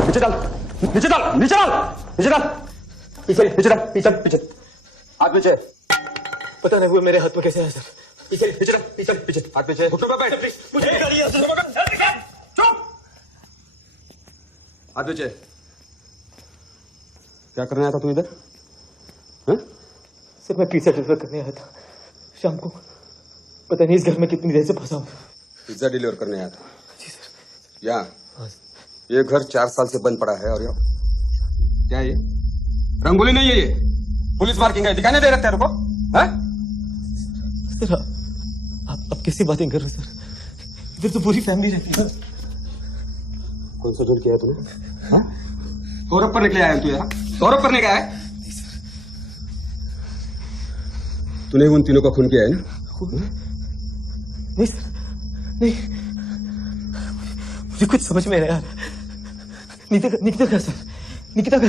नीचे डाल, नीचे डाल, नीचे डाल, नीचे डाल, पीछे, नीचे डाल, पीछे, पीछे, हाथ पीछे। पता नहीं वो मेरे हाथ में कैसे आया सर। पीछे, नीचे डाल, पीछे, पीछे, हाथ पीछे। घुटनों पे बैठ, प्लीज। मुझे नहीं करिए सर। चुप। हाथ पीछे। क्या करने आया था तू इधर? हैं? सर मैं पिज्जा डिलीवर करने आया था शाम को। पता नहीं इस घर में कितनी देर से फंसा हूँ। पिज्जा डिलीवर करने आया था? जी सर। यहाँ हाँ। ये घर 4 साल से बंद पड़ा है और क्या ये रंगोली नहीं है, ये पुलिस मार्किंग है, दिखाने दे रहे तेरे को? हैं? सर आप कैसी बातें कर रहे हो सर? इधर तो पूरी फैमिली रहती है। कौन सा ड्रिल किया है तूने? गौरव करने के लिए आया तू यहाँ? गौरव करने का है? तूने उन तीनों का खून किया है ना? नहीं सर, नहीं, मुझे कुछ समझ में नहीं आ रहा। निकिता का सर, निकिता का।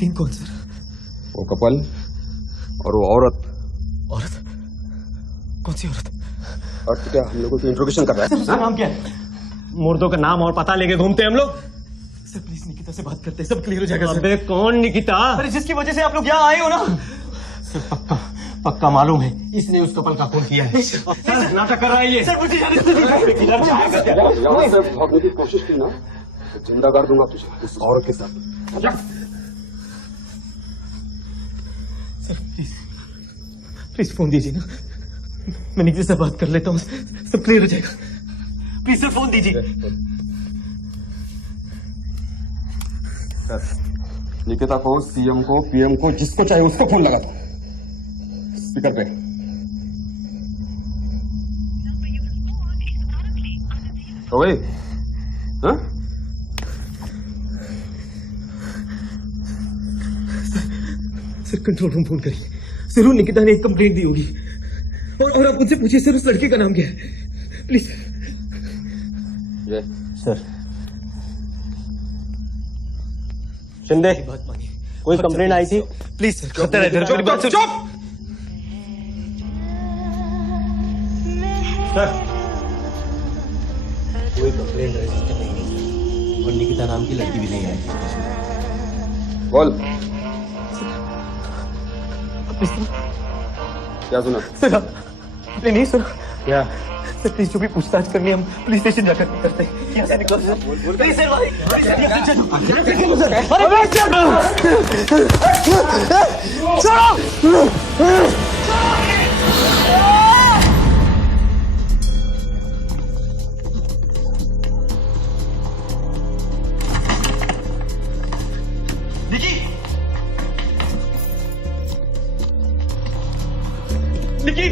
तीन कौन सर? वो कपल और वो औरत। औरत? कौन सी औरत? और तो क्या हम लोगों की इंट्रोगेशन कर रहा है? उसका नाम क्या है? मुर्दों का नाम और पता लेके घूमते हम लोग। सर प्लीज निकिता से बात करते हैं, सब क्लियर हो जाएगा। अबे कौन निकिता? अरे जिसकी वजह से आप लोग यहाँ आए हो ना। सर पक्का मालूम है इसने उस कपल का खून किया है। सर नाटक कर रहा है ये। सर मुझे भागने की कोशिश की ना तो जिंदा गाड़ दूंगा तुझे उस औरत के साथ। सर प्लीज फोन दीजिए ना, मैं निकिता से बात कर लेता हूँ, सब क्लियर हो जाएगा। प्लीज सर फोन दीजिए। निकिता को, सीएम को, पीएम को, जिसको चाहे उसको फोन लगा दो स्पीकर पे। तो भाई हाँ? सर कंट्रोल रूम फोन करिए। जरूर निकिता ने एक कंप्लेंट दी होगी। और आप उनसे पूछिए सर उस लड़के का नाम क्या है, प्लीज। ये सर शिंदे, बात मानिए। कोई कंप्लेंट आई थी? प्लीज सर, खतर है। चुप। सर कोई कंप्लेंट रजिस्टर नहीं है और निकिता नाम की लड़की भी नहीं आई। बोल प्लीज क्या सुना? सर आपने नहीं सुना क्या? सर प्लीज जो भी पूछताछ करनी है हम पुलिस स्टेशन जाकर करते हैं। यहाँ से निकलो सर, प्लीज सर भाई। निकी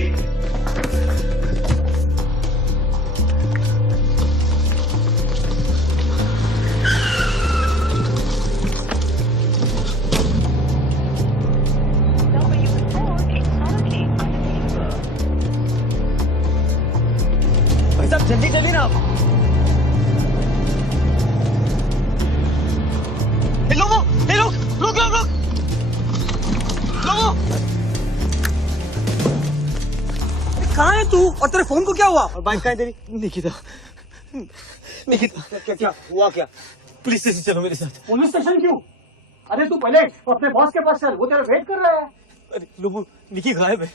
भाई साहब जल्दी चलिए ना आप। लोगों रुक कहाँ है तू? और तेरे फोन को क्या हुआ? और बाइक कहाँ है तेरी? निकिता क्या हुआ? क्या पुलिस स्टेशन चलो मेरे साथ। पुलिस स्टेशन क्यों? अरे तू पहले अपने बॉस के पास चल, वो तेरा वेट कर रहा है। अरे लोगों निकी गायब है।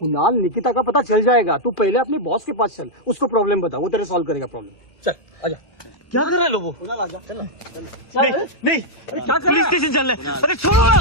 कुणाल, निकिता का पता चल जाएगा। तू पहले अपने बॉस के पास चल, उसको प्रॉब्लम बता, वो तेरे सॉल्व करेगा प्रॉब्लम। चल आजा। क्या कर रहे हैं लोगों? कुणाल आजा, चल नहीं क्या कर पुलिस स्टेशन चल रहे हैं। अरे छोड़ो ना।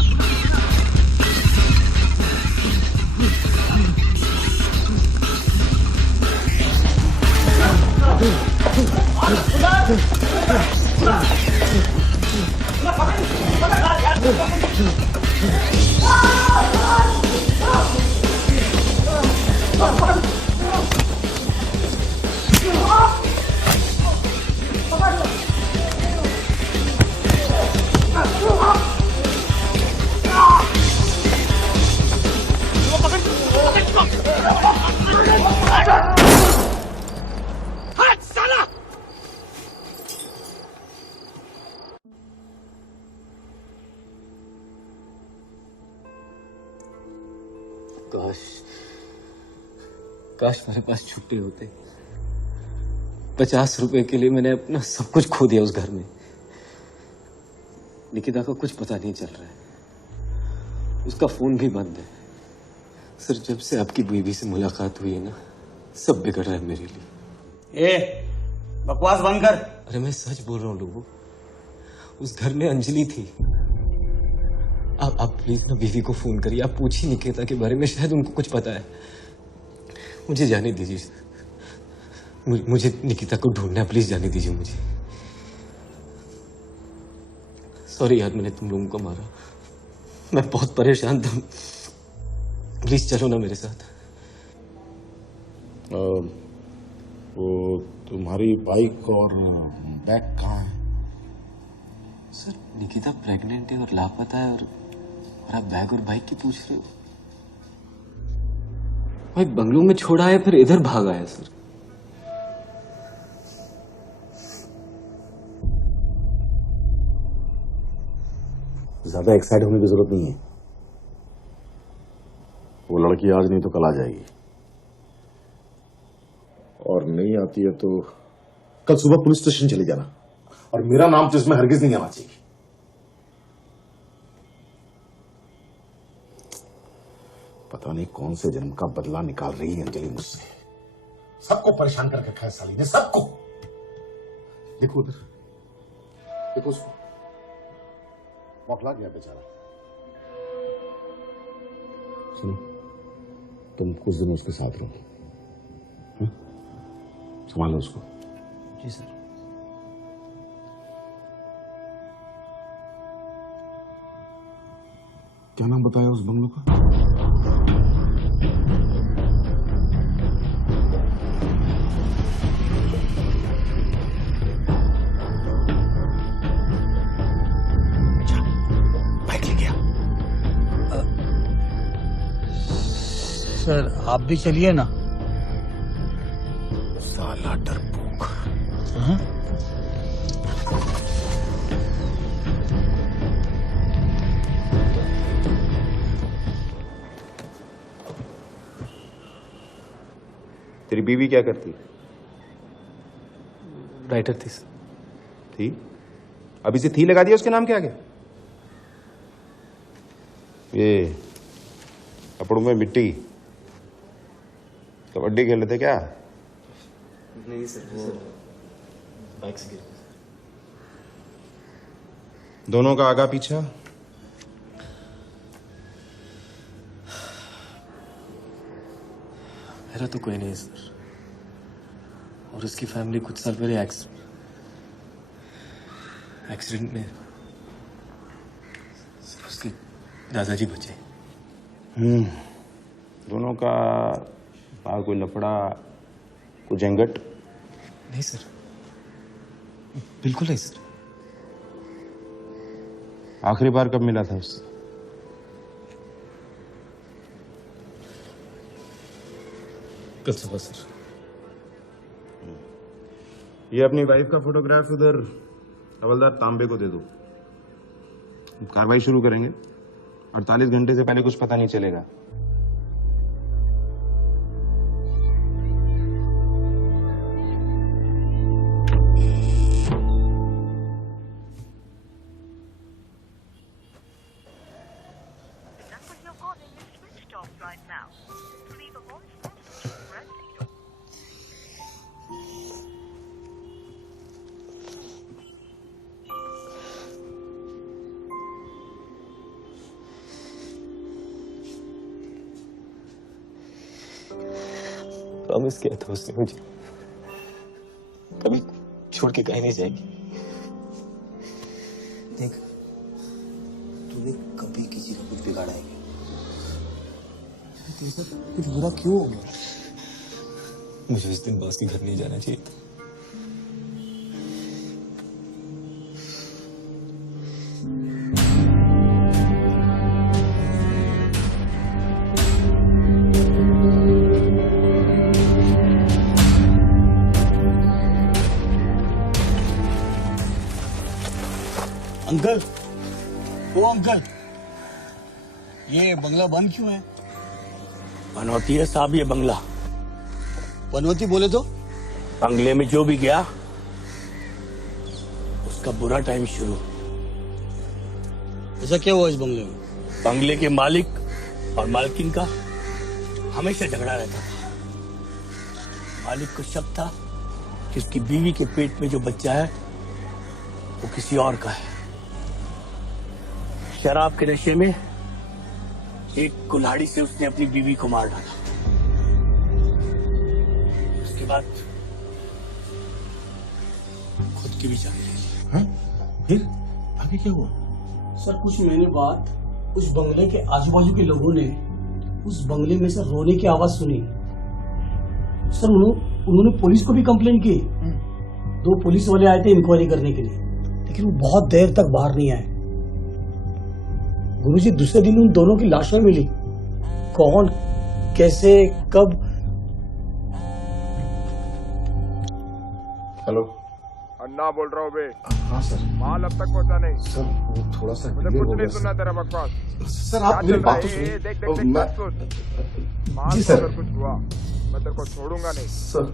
काश मेरे पास छुट्टी होती। 50 रुपए के लिए मैंने अपना सब कुछ खो दिया उस घर में। निकिता का कुछ पता नहीं चल रहा है, उसका फोन भी बंद है। सर जब से आपकी बीवी से मुलाकात हुई है ना, सब बिगड़ रहा है मेरे लिए। बकवास बंद कर। अरे मैं सच बोल रहा हूँ लोगों, उस घर में अंजलि थी। आप प्लीज ना बीवी को फोन करिए, आप पूछिए निकिता के बारे में, शायद उनको कुछ पता है। मुझे जाने दीजिए, मुझे निकिता को ढूंढना है, प्लीज जाने दीजिए मुझे। सॉरी यार मैंने तुम लोगों को मारा, मैं बहुत परेशान था। प्लीज चलो ना मेरे साथ। वो तुम्हारी बाइक और बैग कहाँ है? सर निकिता प्रेग्नेंट है और लापता है, और आप बैग और बाइक की पूछ रहे हो? भाई बंगलों में छोड़ा है, फिर इधर भागा है सर। ज्यादा एक्साइट होने की जरूरत नहीं है। वो लड़की आज नहीं तो कल आ जाएगी, और नहीं आती है तो कल सुबह पुलिस स्टेशन चले जाना, और मेरा नाम तो इसमें हरगिज नहीं आना चाहिए। पता नहीं कौन से जन्म का बदला निकाल रही है अंजलि मुझसे। सबको परेशान कर रखा है साली ने, सबको। देखो उधर, देखो उसको, बौखला गया बेचारा। सुनो, तुम कुछ दिन उसके साथ रहो, संभालो उसको। जी सर। क्या नाम बताया उस बंगलों का? बाइक ले गया। सर आप भी चलिए ना। साला डरपोक। तेरी बीवी क्या करती? राइटर थी सर। थी? अभी से थी लगा दिया उसके नाम के आगे? ये कपड़ों में मिट्टी, कबड्डी खेल रहे थे क्या? नहीं सर, वो बाइक से गिर। दोनों का आगा पीछा? मेरा तो कोई नहीं सर, और उसकी फैमिली कुछ साल पहले एक्सीडेंट में सिर्फ उसके दादाजी बचे। दोनों का बाहर कोई लफड़ा, कोई झंझट? नहीं सर, बिल्कुल नहीं सर। आखिरी बार कब मिला था उससे? कल सुबह सर। ये अपनी वाइफ का फोटोग्राफ उधर हवलदार तांबे को दे दो, कार्रवाई शुरू करेंगे। 48 घंटे से पहले कुछ पता नहीं चलेगा। प्रॉमिस किया था उसने मुझे, कभी छोड़ के कहीं नहीं जाएगी। देख, तूने कभी किसी का कुछ बिगाड़ा है क्या? कुछ बुरा क्यों हो गया? मुझे उस दिन बॉस के घर नहीं जाना चाहिए था। अंकल, ओ अंकल, ये बंगला बंद क्यों है? पनौती है साहब ये बंगला। पनौती बोले तो? बंगले में जो भी गया उसका बुरा टाइम शुरू। ऐसा क्या हुआ इस बंगले में? बंगले के मालिक और मालकिन का हमेशा झगड़ा रहता था। मालिक को शक था कि उसकी बीवी के पेट में जो बच्चा है वो किसी और का है। शराब के नशे में एक कुल्हाड़ी से उसने अपनी बीवी को मार डाला। उसके बाद खुद की भी जान ले ली। फिर आगे क्या हुआ? सर कुछ महीने बाद उस बंगले के आजू बाजू के लोगों ने उस बंगले में से रोने की आवाज सुनी। सर उन्होंने पुलिस को भी कंप्लेंट की। 2 पुलिस वाले आए थे इंक्वायरी करने के लिए, लेकिन वो बहुत देर तक बाहर नहीं आए। गुरुजी दूसरे दिन उन दोनों की लाशें मिली। कौन, कैसे, कब? हेलो, अन्ना बोल रहा हूँ बे। हाँ सर। माल अब तक पहुँचा नहीं सर वो थोड़ा सा मुझे डिले कुछ हो नहीं गया सुनना तेरा बकवास। सर आप मेरी बात तो सुनिए। देख मैं सुन। माल जी को सर। अगर कुछ हुआ मैं तेरे को छोड़ूंगा नहीं। सर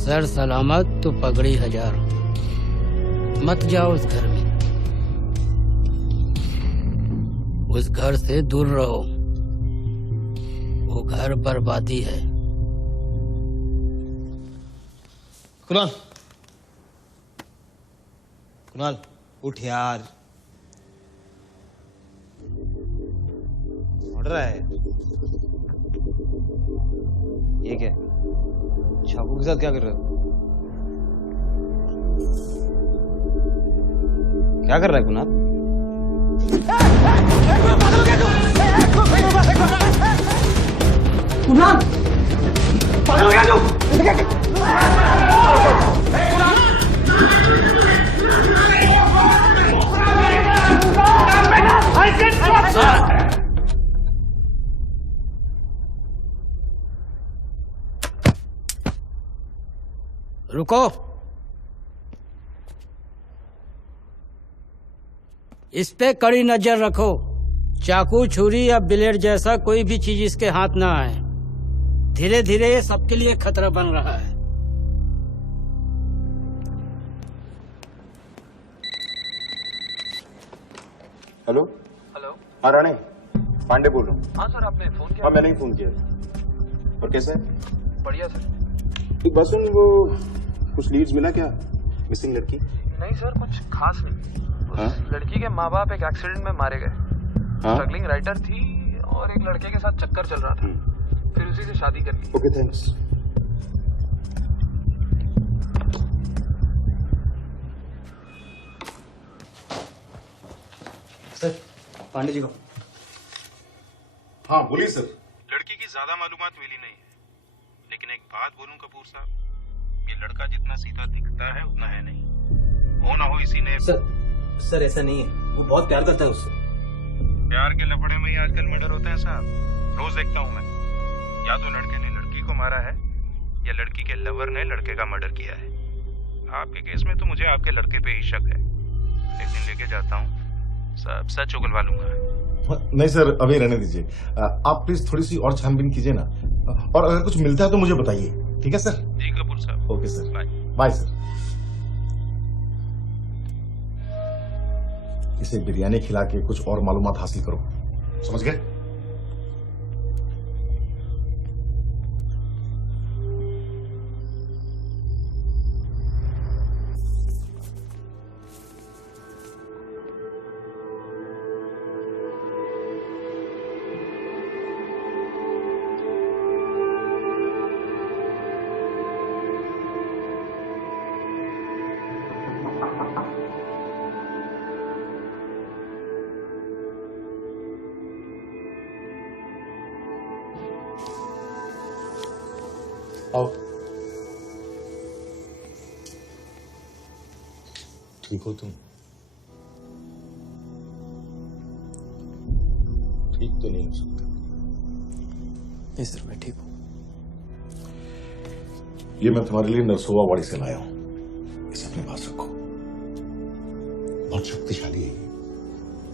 सर सलामत तो पगड़ी 1000। मत जाओ उस घर में, उस घर से दूर रहो। वो घर बर्बादी है। कुणाल, कुणाल उठ यार। उठ रहा है। ये क्या? छापू के साथ क्या कर रहा है? क्या कर रहा है कुणाल? कुणाल पागल हो गया तू? रुको। इस पे कड़ी नजर रखो। चाकू, छुरी या ब्लेड जैसा कोई भी चीज इसके हाथ ना आए। धीरे धीरे ये सबके लिए खतरा बन रहा है। हेलो। हेलो। हाँ राणे, पांडे बोल रहा हूँ। हाँ सर, आपने फोन किया? हाँ मैंने ही फोन किया। और कैसा है? बढ़िया सर। एक बात सुन, वो कुछ लीड्स मिला क्या मिसिंग लड़की? नहीं सर, कुछ खास नहीं। हाँ? उस लड़की के माँ बाप एक एक्सीडेंट में मारे गए। हाँ? स्ट्रगलिंग राइटर थी और एक लड़के के साथ चक्कर चल रहा था, फिर उसी से शादी कर ली। Okay thanks. Sir Pandey ji को। हाँ बोलिए सर। लड़की की ज्यादा मालूमात मिली नहीं है, लेकिन एक बात बोलूं कपूर साहब, ये लड़का जितना सीधा दिखता है उतना है नहीं। हो ना हो इसी ने। सर ऐसा नहीं है, वो बहुत प्यार करता है उससे। प्यार के लफड़े में ही आजकल मर्डर होते हैं साहब, रोज देखता हूँ मैं। या तो लड़के ने लड़की को मारा है या लड़की के लवर ने लड़के का मर्डर किया है। आपके केस में तो मुझे आपके लड़के पे ही शक है। एक दिन लेके जाता हूँ, सब सच उगलवा लूंगा। नहीं सर अभी रहने दीजिए। आप प्लीज थोड़ी सी और छानबीन कीजिए ना, और अगर कुछ मिलता है तो मुझे बताइए। ठीक है सर? जी कपूर साहब। Okay sir, bye. Bye sir. इसे बिरयानी खिला के कुछ और मालूमात हासिल करो, समझ गए? आओ। ठीक हो तुम? ठीक तो नहीं हो सकता। नहीं सर मैं ठीक हूं। ये मैं तुम्हारे लिए नरसोवा वाड़ी से लाया हूं, इसे अपने पास रखो। और बहुत शक्तिशाली है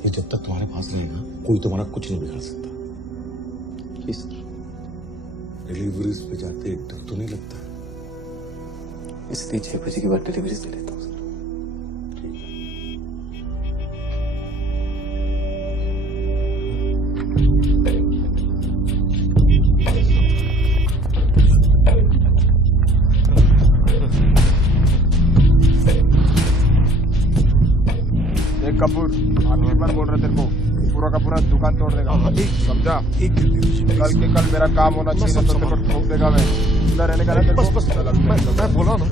ये जब तक तुम्हारे पास रहेगा कोई तुम्हारा कुछ नहीं बिगाड़ सकता। जी सर। डिलीवरीज पे जाते डर तो नहीं लगता? इसलिए 6 बजे के बाद डिलीवरी दे लेता हूँ सर। देख कपूर, आखिरी बार बोल रहा तेरे को, पूरा का पूरा दुकान तोड़ देगा, समझा? कल के कल मेरा काम होना चाहिए, तो तेरे को ठोक देगा मैं। इधर रहने का ना तेरे को? बस मैं बोला ना।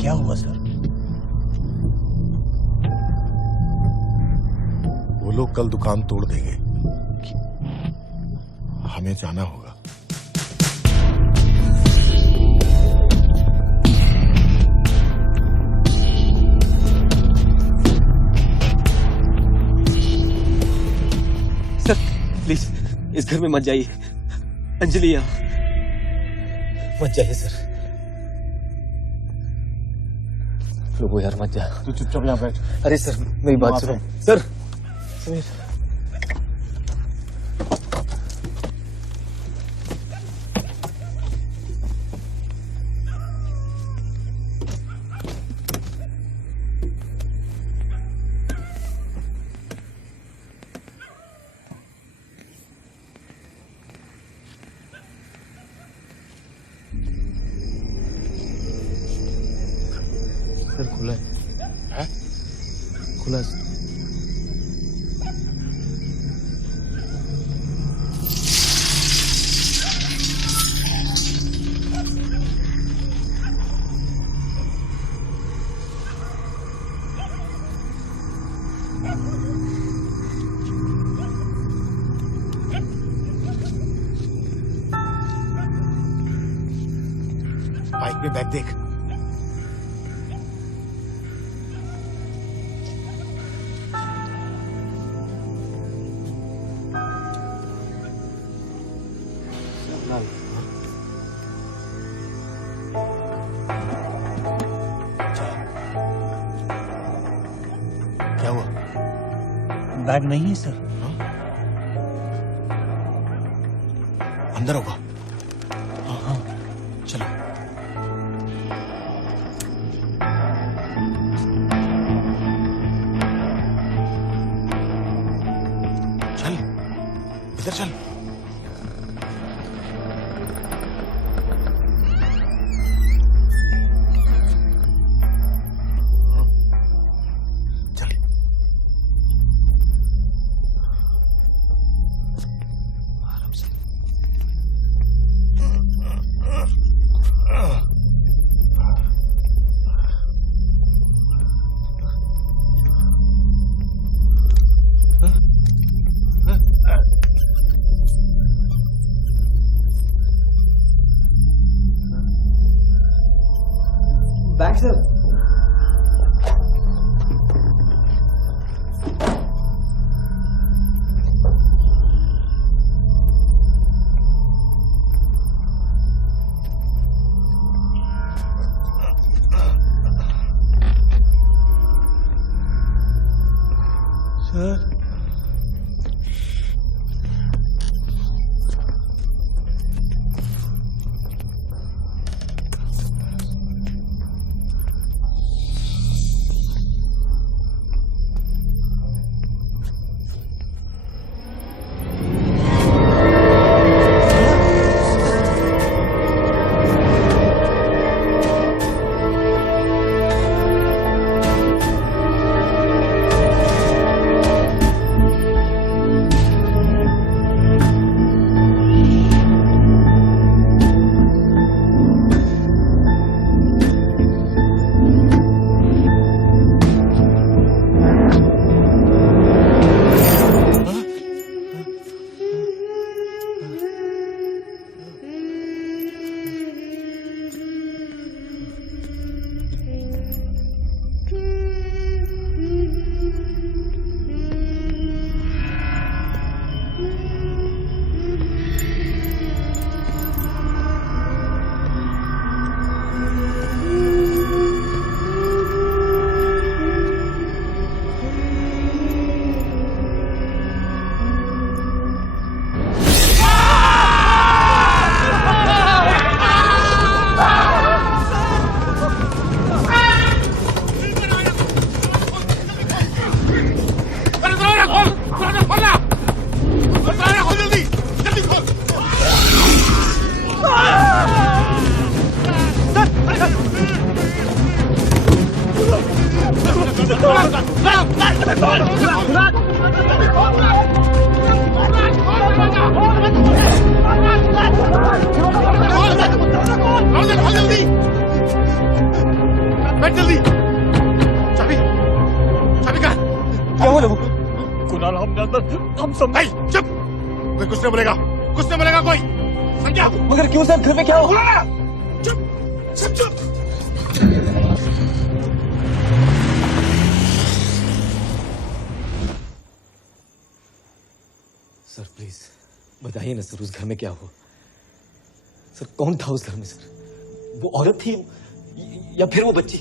क्या हुआ सर? वो लोग कल दुकान तोड़ देंगे, हमें जाना होगा। सर प्लीज इस घर में मत जाइए। अंजलि यहाँ मत जाइए सर। लोगो यार मत जा। तू चुपचाप यहाँ बैठ। अरे सर मेरी बात सुनो सर। समीर सर खुला है? खुला है सर। बाइक में बैग देख। क्या हुआ? बैग नहीं है सर। अंदर होगा। हाँ चलो। चल इधर चल। Bag sir. सर जल्दी बैठ जल्दी। चाबी चाबी कहाँ? क्या बोले वो? कुणाल हम सब चुप। कोई कुछ नहीं बोलेगा, कुछ नहीं बोलेगा कोई, समझा? मगर क्यों सर, घर में क्या हुआ? चुप सब चुप। सर प्लीज बताइए ना सर, उस घर में क्या हुआ? सर कौन था उस घर में सर? वो औरत थी या फिर वो बच्ची?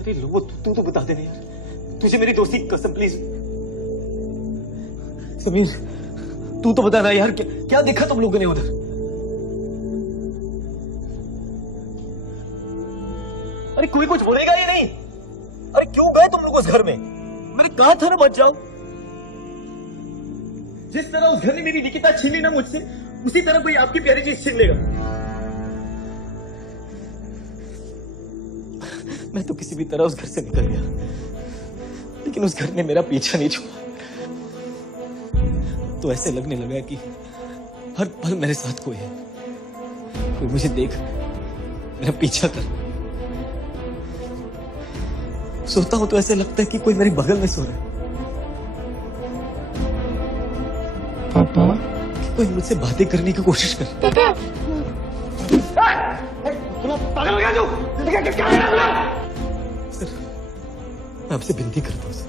अरे लो, तू तो बता दे यार, तुझे मेरी दोस्ती की कसम प्लीज। समीर तू तो बता ना यार, क्या देखा तुम लोगों ने उधर? अरे कोई कुछ बोलेगा ही नहीं। अरे क्यों गए तुम लोग उस घर में? मैंने कहा था ना मत जाओ। जिस तरह उस घर ने मेरी निकिता छीनी ना मुझसे, उसी तरह कोई आपकी प्यारी चीज छीन लेगा। मैं तो किसी भी तरह उस घर से निकल गया, लेकिन उस घर ने मेरा पीछा नहीं छोड़ा। तो ऐसे लगने लगा कि हर पल मेरे साथ कोई है, कोई मुझे देख मेरा पीछा कर। सोता हूं तो ऐसे लगता है कि कोई मेरे बगल में सो रहा है। पापा कि कोई मुझसे बातें करने की कोशिश कर। पागल हो गया जो? सर मैं आपसे विनती करता हूं सर,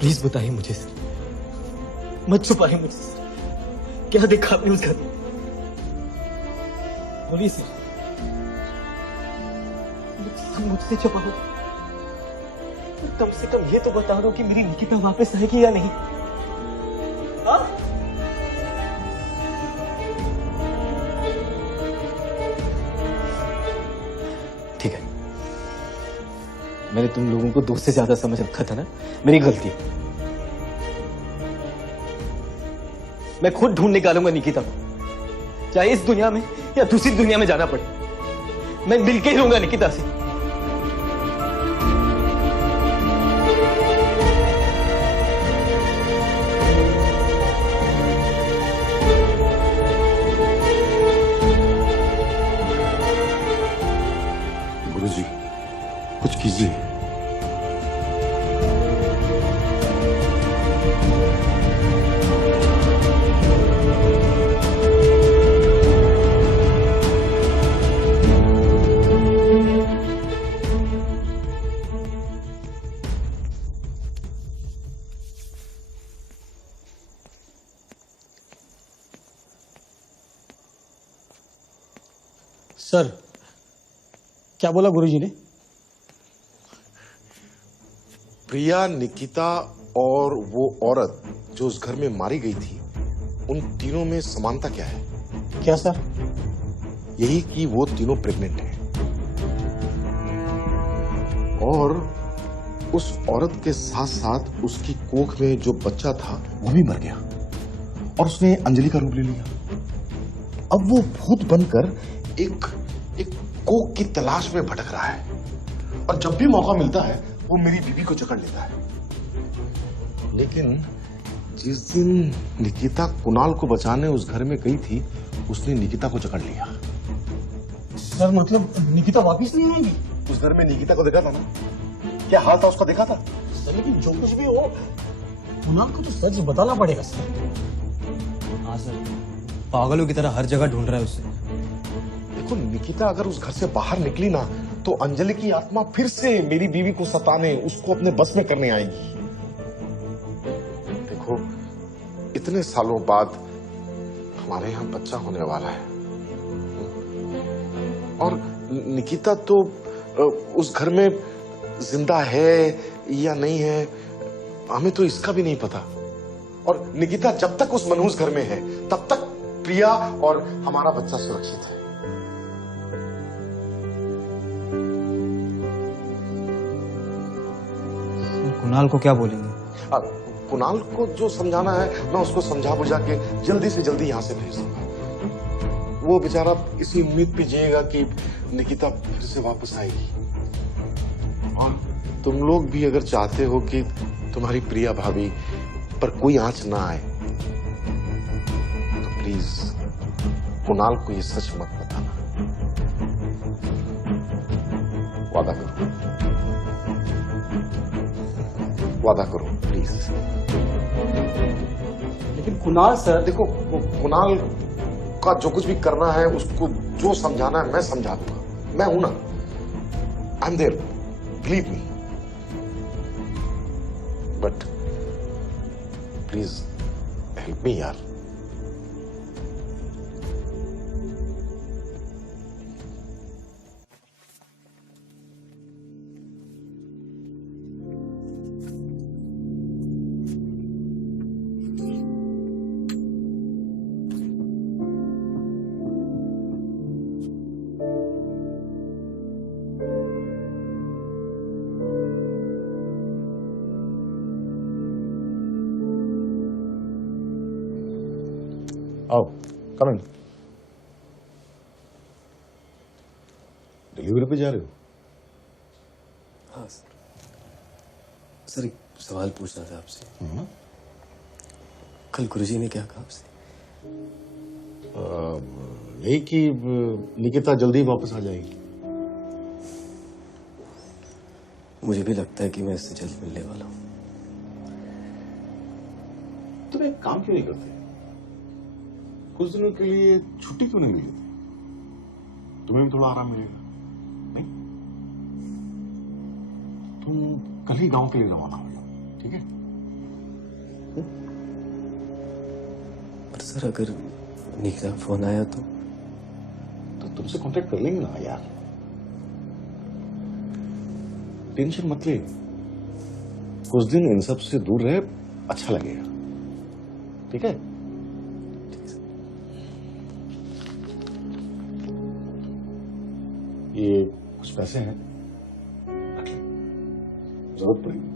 प्लीज बताइए मुझे सर, मत छुपाइए मुझसे सर, क्या देखा आपने उस घर में? बोलिए सर, मुझसे छुपाओ, कम से कम ये तो बता दो कि मेरी निकिता वापस आएगी या नहीं। हाँ? ठीक है, मैंने तुम लोगों को दोस्त से ज्यादा समझ रखा था ना, मेरी गलती। मैं खुद ढूंढ निकालूंगा निकिता को, चाहे इस दुनिया में या दूसरी दुनिया में जाना पड़े। मैं मिलके ही रहूंगा निकिता से। गुरुजी कुछ कीजिए। सर क्या बोला गुरुजी ने? प्रिया, निकिता और वो औरत जो उस घर में मारी गई थी, उन तीनों में समानता क्या है? क्या सर? यही कि वो तीनों प्रेग्नेंट हैं और उस औरत के साथ साथ उसकी कोख में जो बच्चा था वो भी मर गया और उसने अंजलि का रूप ले लिया। अब वो भूत बनकर एक कोख की तलाश में भटक रहा है और जब भी मौका मिलता है वो मेरी बीवी को जकड़ लेता है। लेकिन जिस दिन निकिता कुणाल को बचाने उस घर में गई थी, उसने निकिता को जकड़ लिया। सर मतलब निकिता वापस नहीं आएगी? उस घर में निकिता को देखा था ना, क्या हाल था उसका देखा था? सर लेकिन जो कुछ भी हो, कुणाल को तो सच बताना पड़ेगा सर। हाँ सर, पागलों की तरह हर जगह ढूंढ रहा है उसे। देखो निकिता अगर उस घर से बाहर निकली ना, तो अंजलि की आत्मा फिर से मेरी बीवी को सताने, उसको अपने बस में करने आएगी। देखो इतने सालों बाद हमारे यहाँ बच्चा होने वाला है और निकिता तो उस घर में जिंदा है या नहीं है, हमें तो इसका भी नहीं पता। और निकिता जब तक उस मनहूस घर में है तब तक प्रिया और हमारा बच्चा सुरक्षित है। कुणाल को क्या बोलेंगे? कुणाल को जो समझाना है मैं उसको समझा बुझा के जल्दी से जल्दी यहाँ से भेज दूंगा। वो बेचारा इसी उम्मीद पे जिएगा कि निकिता फिर से वापस आएगी। और तुम लोग भी अगर चाहते हो कि तुम्हारी प्रिया भाभी पर कोई आंच ना आए तो प्लीज कुणाल को ये सच मत बताना। वादा करो, वादा करो प्लीज। लेकिन कुणाल सर, देखो कुणाल का जो कुछ भी करना है, उसको जो समझाना है मैं समझा दूंगा। मैं हूं ना, I am there, believe me. But please help me यार। आओ, कम इन। डिलीवरी पे जा रहे हो? हाँ सर। सर एक सवाल पूछना था आपसे। कल गुरुजी ने क्या कहा आपसे? यही कि निकिता जल्दी वापस आ जाएगी। मुझे भी लगता है कि मैं इससे जल्द मिलने वाला हूँ। तुम एक काम क्यों नहीं करते? कुछ दिनों के लिए छुट्टी क्यों नहीं मिली? तुम्हें भी थोड़ा आराम मिलेगा। नहीं, तुम कल ही गांव के लिए रवाना हो जाओ, ठीक है? पर सर अगर निकिता का फोन आया तो तुमसे कांटेक्ट कर लेंगे ना यार। टेंशन मत ले, कुछ दिन इन सब से दूर रहे, अच्छा लगेगा, ठीक है? ये कुछ पैसे हैं, रख ले, जरूरत पड़ेगी।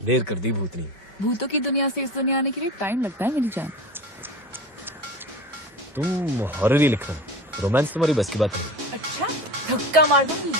देर कर दी भूतनी। भूतों की दुनिया से इस दुनिया आने के लिए टाइम लगता है मेरी जान। तुम हॉरर ही लिखना, रोमांस तुम्हारी बस की बात नहीं। अच्छा, धक्का मार दूंगी।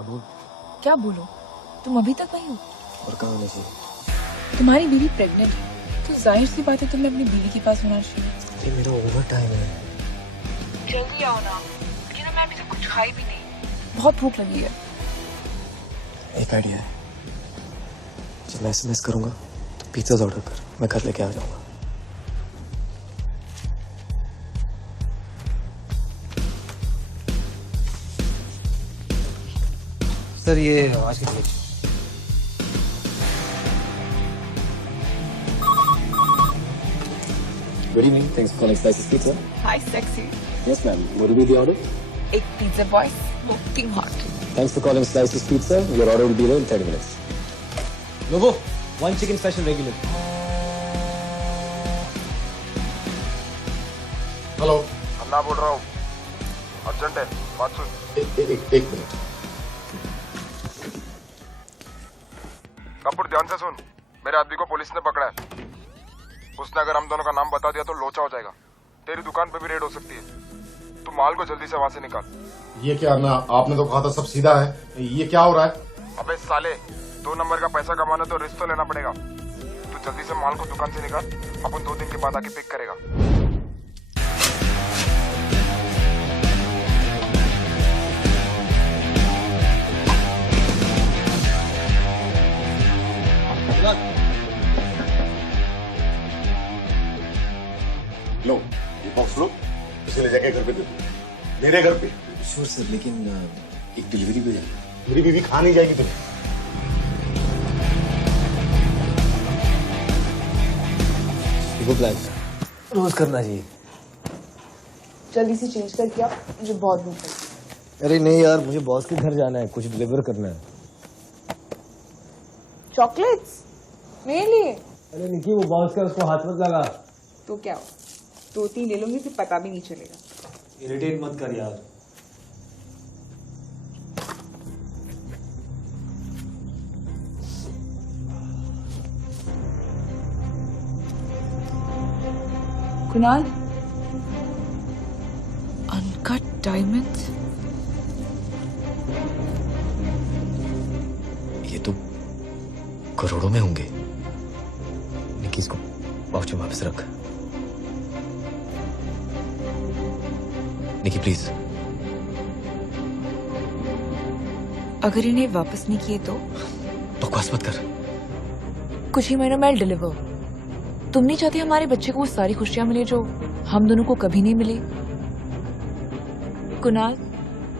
हाँ बोल। क्या बोलो? तुम अभी तक वहीं हो? और कहाँ होना चाहिए? तुम्हारी बीवी प्रेग्नेंट है तो जाहिर सी बात है तुम्हें अपनी बीवी के पास होना चाहिए। ये मेरा ओवर टाइम है। जल्दी आओ ना, लेकिन मैं अभी तक कुछ खाई भी नहीं, बहुत भूख लगी है। एक आइडिया है, जब मैं SMS करूंगा तो पिज्जा ऑर्डर कर, मैं घर लेके आ जाऊंगा। सर ये आज की date. Good evening. Thanks for calling Slices Pizza. Hi, sexy. Yes, ma'am. What will be the order? एक pizza boy, smoking hot. Thanks for calling Slices Pizza. Your order will be there in 30 minutes. लोगो, 1 chicken special regular. Hello. Anna बोल रहा हूँ, urgent है, बात सुन। एक minute. Kapoor ध्यान से सुन, मेरे आदमी को पुलिस ने पकड़ा है। उसने अगर हम दोनों का नाम बता दिया तो लोचा हो जाएगा। तेरी दुकान पे भी रेड हो सकती है। तू माल को जल्दी से वहां से निकाल। ये क्या ना, आपने तो कहा था सब सीधा है, ये क्या हो रहा है? अबे साले, 2 नंबर का पैसा कमाना तो रिस्क तो लेना पड़ेगा। तू जल्दी से माल को दुकान से निकाल, अपन 2 दिन के बाद आके पिक करेगा। लो, ये बॉक्स लो, इसे ले जाके घर पे दे दो, मेरे घर पे। श्योर सर, लेकिन एक डिलीवरी भी है। मेरी बीवी खा नहीं जाएगी तुम्हें। वो प्लान रोज करना चाहिए। जल्दी से चेंज करके आओ, मुझे बहुत भूख लगी। अरे नहीं यार, मुझे बॉस के घर जाना है, कुछ डिलीवर करना है। चॉकलेट्स मेरे लिए? अरे निकी, वो बॉस का, उसको हाथ मत लगा। तो क्या हो, 2-3 ले लूंगी फिर पता भी नहीं चलेगा। इरिटेट मत कर यार। कुणाल, अनकट डायमंड्स, ये तो करोड़ों में होंगे। निकी, इसको पाउच में वापस रख। निकी प्लीज। अगर इन्हें वापस नहीं किए तो? बकवास मत कर। कुछ ही महीनों में डिलीवर। तुम नहीं चाहते हमारे बच्चे को वो सारी खुशियां मिले जो हम दोनों को कभी नहीं मिली? कुणाल,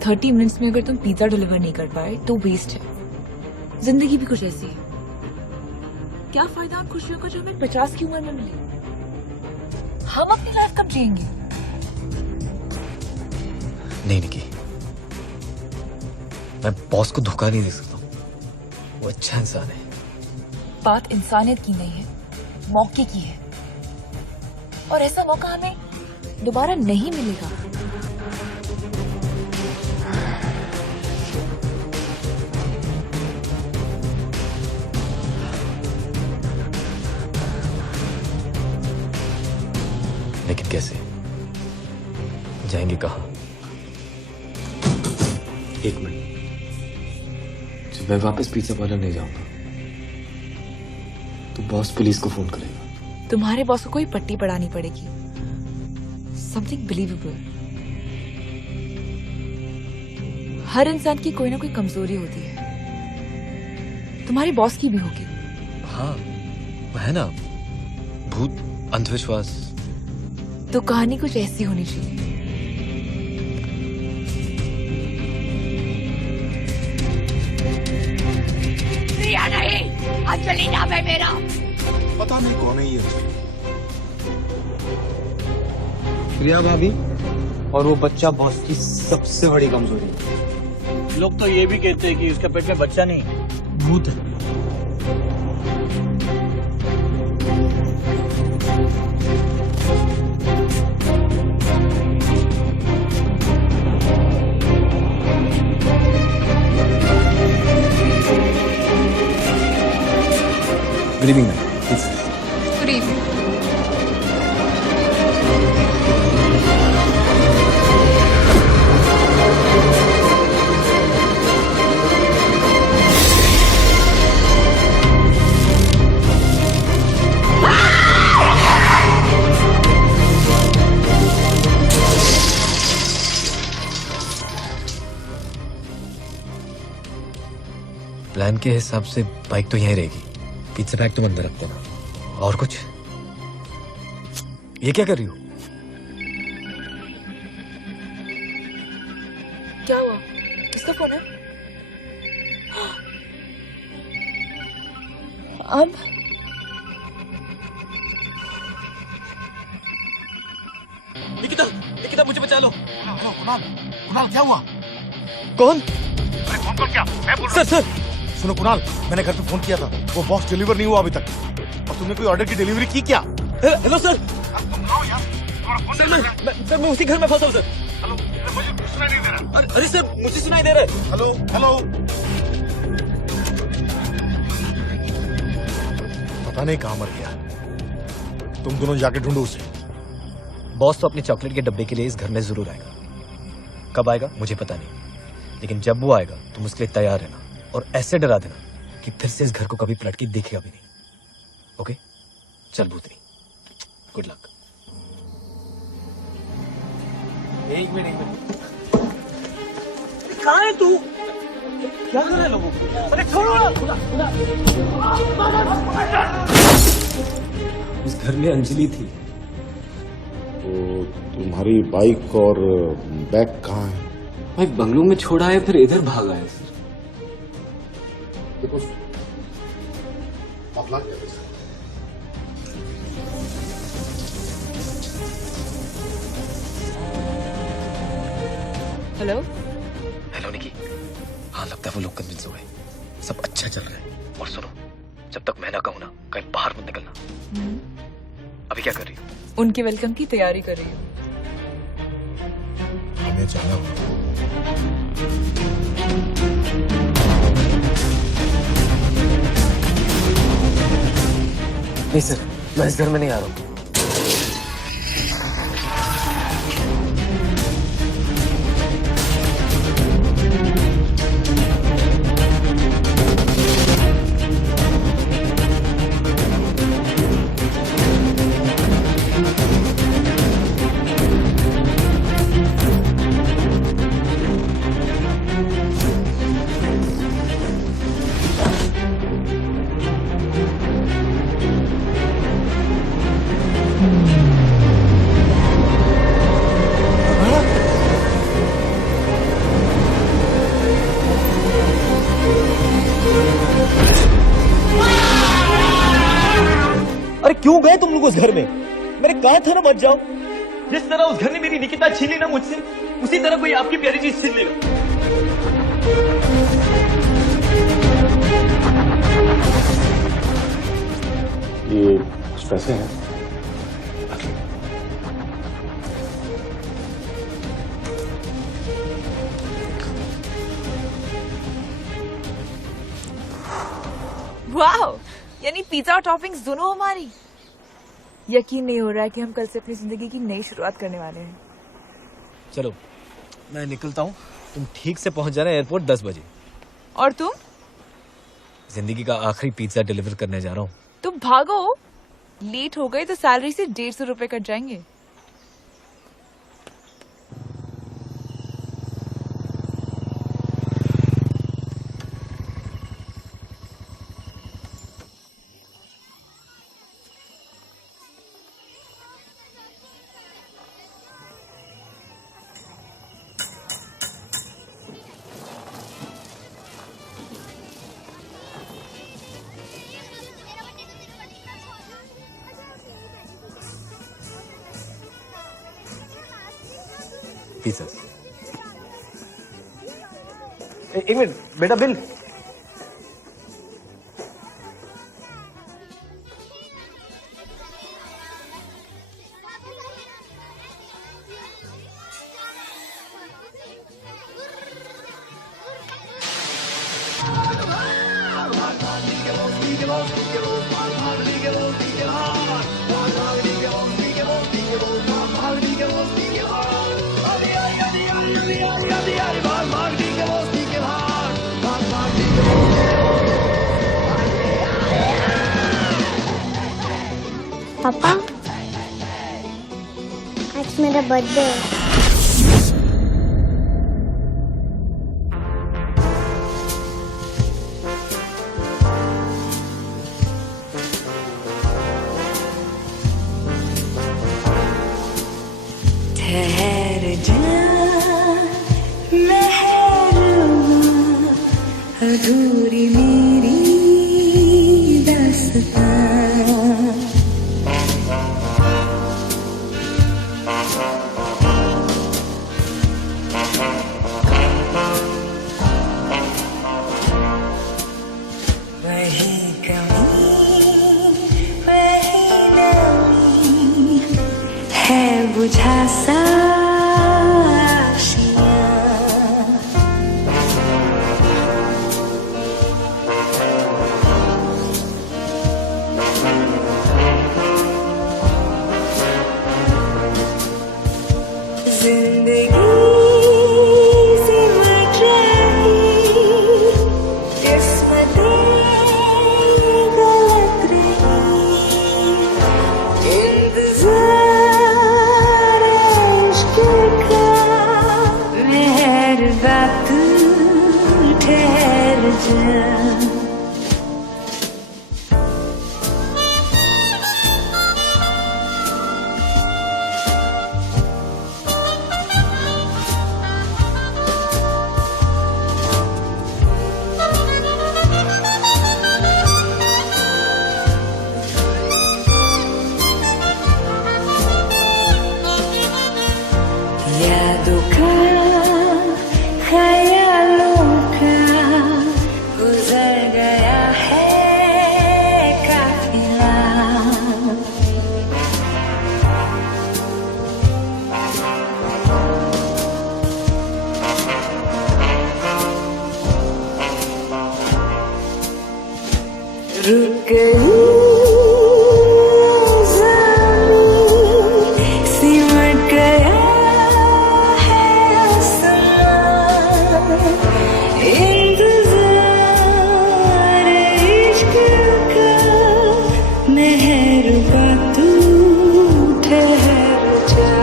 30 मिनट्स में अगर तुम पिज्जा डिलीवर नहीं कर पाए तो वेस्ट है। जिंदगी भी कुछ ऐसी है, क्या फायदा उन खुशियों का जो हमें 50 की उम्र में मिले? हम अपनी लाइफ कब जिएंगे? नहीं निकी, मैं बॉस को धोखा नहीं दे सकता। वो अच्छा इंसान है। बात इंसानियत की नहीं है, मौके की है, और ऐसा मौका हमें दोबारा नहीं मिलेगा। लेकिन कैसे जाएंगे, कहाँ? एक मिनट, जब मैं वापस पिज्जा पार्लर नहीं जाऊंगा तो बॉस पुलिस को फोन करेगा। तुम्हारे बॉस को कोई पट्टी पड़ानी पड़ेगी। Something believable. हर इंसान की कोई ना कोई कमजोरी होती है, तुम्हारी बॉस की भी होगी। हाँ, वो है ना, भूत, अंधविश्वास। तो कहानी कुछ ऐसी होनी चाहिए। प्रिया नहीं, अंजलि नाम है मेरा। पता नहीं कौन है ये प्रिया भाभी, और वो बच्चा बॉस की सबसे बड़ी कमजोरी है। लोग तो ये भी कहते हैं कि उसके पेट में बच्चा नहीं, भूत है। Good evening ma'am. Good evening. Plan के हिसाब से बाइक तो यहीं रहेगी, पिज्जा बैग तुम अंदर रख देना। और कुछ? ये क्या कर रही हो? क्या हुआ? किसका फोन है? अब निकिता, निकिता मुझे बचा लो। हेलो कुणाल, कुणाल क्या हुआ? कौन? अरे फोन पर क्या? मैं बोल सर सर सुनो कुणाल, मैंने घर पे फोन किया था, वो बॉक्स डिलीवर नहीं हुआ अभी तक। और तुमने कोई ऑर्डर की डिलीवरी की क्या? Hello sir. तुम आओ यार, सर मैं उसी घर में फंसा हूँ सर। हेलो, मुझे कुछ सुनाई नहीं दे रहा। अरे सर मुझे सुनाई दे रहा है। हेलो हेलो, पता नहीं कहाँ मर गया। तुम दोनों जाके ढूंढो उसे। बॉस तो अपने चॉकलेट के डब्बे के लिए इस घर में जरूर आएगा। कब आएगा मुझे पता नहीं, लेकिन जब वो आएगा तुम उसके लिए तैयार रहना और ऐसे डरा देना कि फिर से इस घर को कभी पलट के देखेगा भी नहीं। ओके चल भूतनी, गुड लक। एक मिनट कहाँ है तू? क्या कर रहे लोगों को? अरे छोड़ो ना। इस घर में अंजलि थी। तो तुम्हारी बाइक और बैग कहाँ है? भाई बंगलों में छोड़ा है, फिर इधर भागा है सर। देखो हेलो हेलो निकी। हाँ लगता है वो लोग कन्विंस हो गए, सब अच्छा चल रहा है। और सुनो, जब तक मैं ना कहूँ ना कहीं बाहर मत निकलना। अभी क्या कर रही हो? उनके वेलकम की तैयारी कर रही हूँ। हमें जाना होगा। नहीं सर, मैं इस घर में नहीं आ रहा हूँ। अरे क्यों गए तुम लोग उस घर में? मैंने कहा था ना मत जाओ। जिस तरह उस घर ने मेरी निकिता छीन ली ना मुझसे, उसी तरह कोई आपकी प्यारी चीज छीन लेगा। ये कुछ पैसे हैं। वाह, यानी पिज्जा और टॉपिंग्स दोनों हमारी। यकीन नहीं हो रहा है कि हम कल से अपनी जिंदगी की नई शुरुआत करने वाले हैं। चलो मैं निकलता हूँ, तुम ठीक से पहुंच जाना एयरपोर्ट 10 बजे। और तुम? जिंदगी का आखिरी पिज्जा डिलीवर करने जा रहा हूँ। तुम भागो, लेट हो गए तो सैलरी से 150 रुपए कट जाएंगे। पिज्जा। एक मिनट बेटा, बिल। पापा, आज मेरा बर्थडे है। जान मेहरबान अधूरी मेरी दास्तां वही कमी वही नमी है बुझा सा जिंदगी सिमट रही किस्मतें गलत रही इंतजार इश्क का मेहरबा तू ठहर जा यादों का ख्यालों का गुजर गया है काफिला रुक गई ज़मीं, सिमट गया है आसमां, इंतज़ार इश्क का मेहरबा तू ठहर जा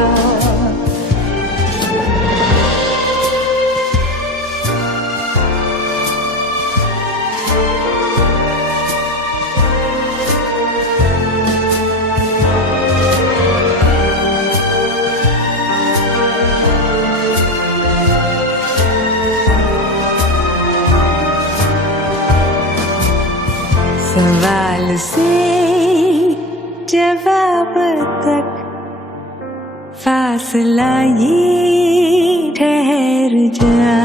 सवाल से जवाब तक फासला ये ठहर जा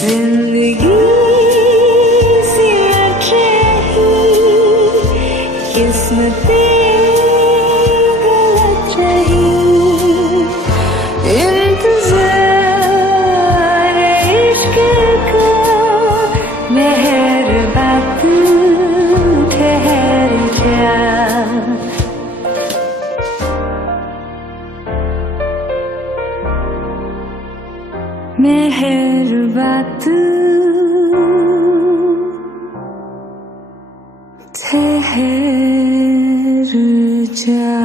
जिंदगी सिमट रही किस्मतें गलत रही इंतजार इश्क का मेहरबा तू ठहर जा मेहरबा तू ठहर जा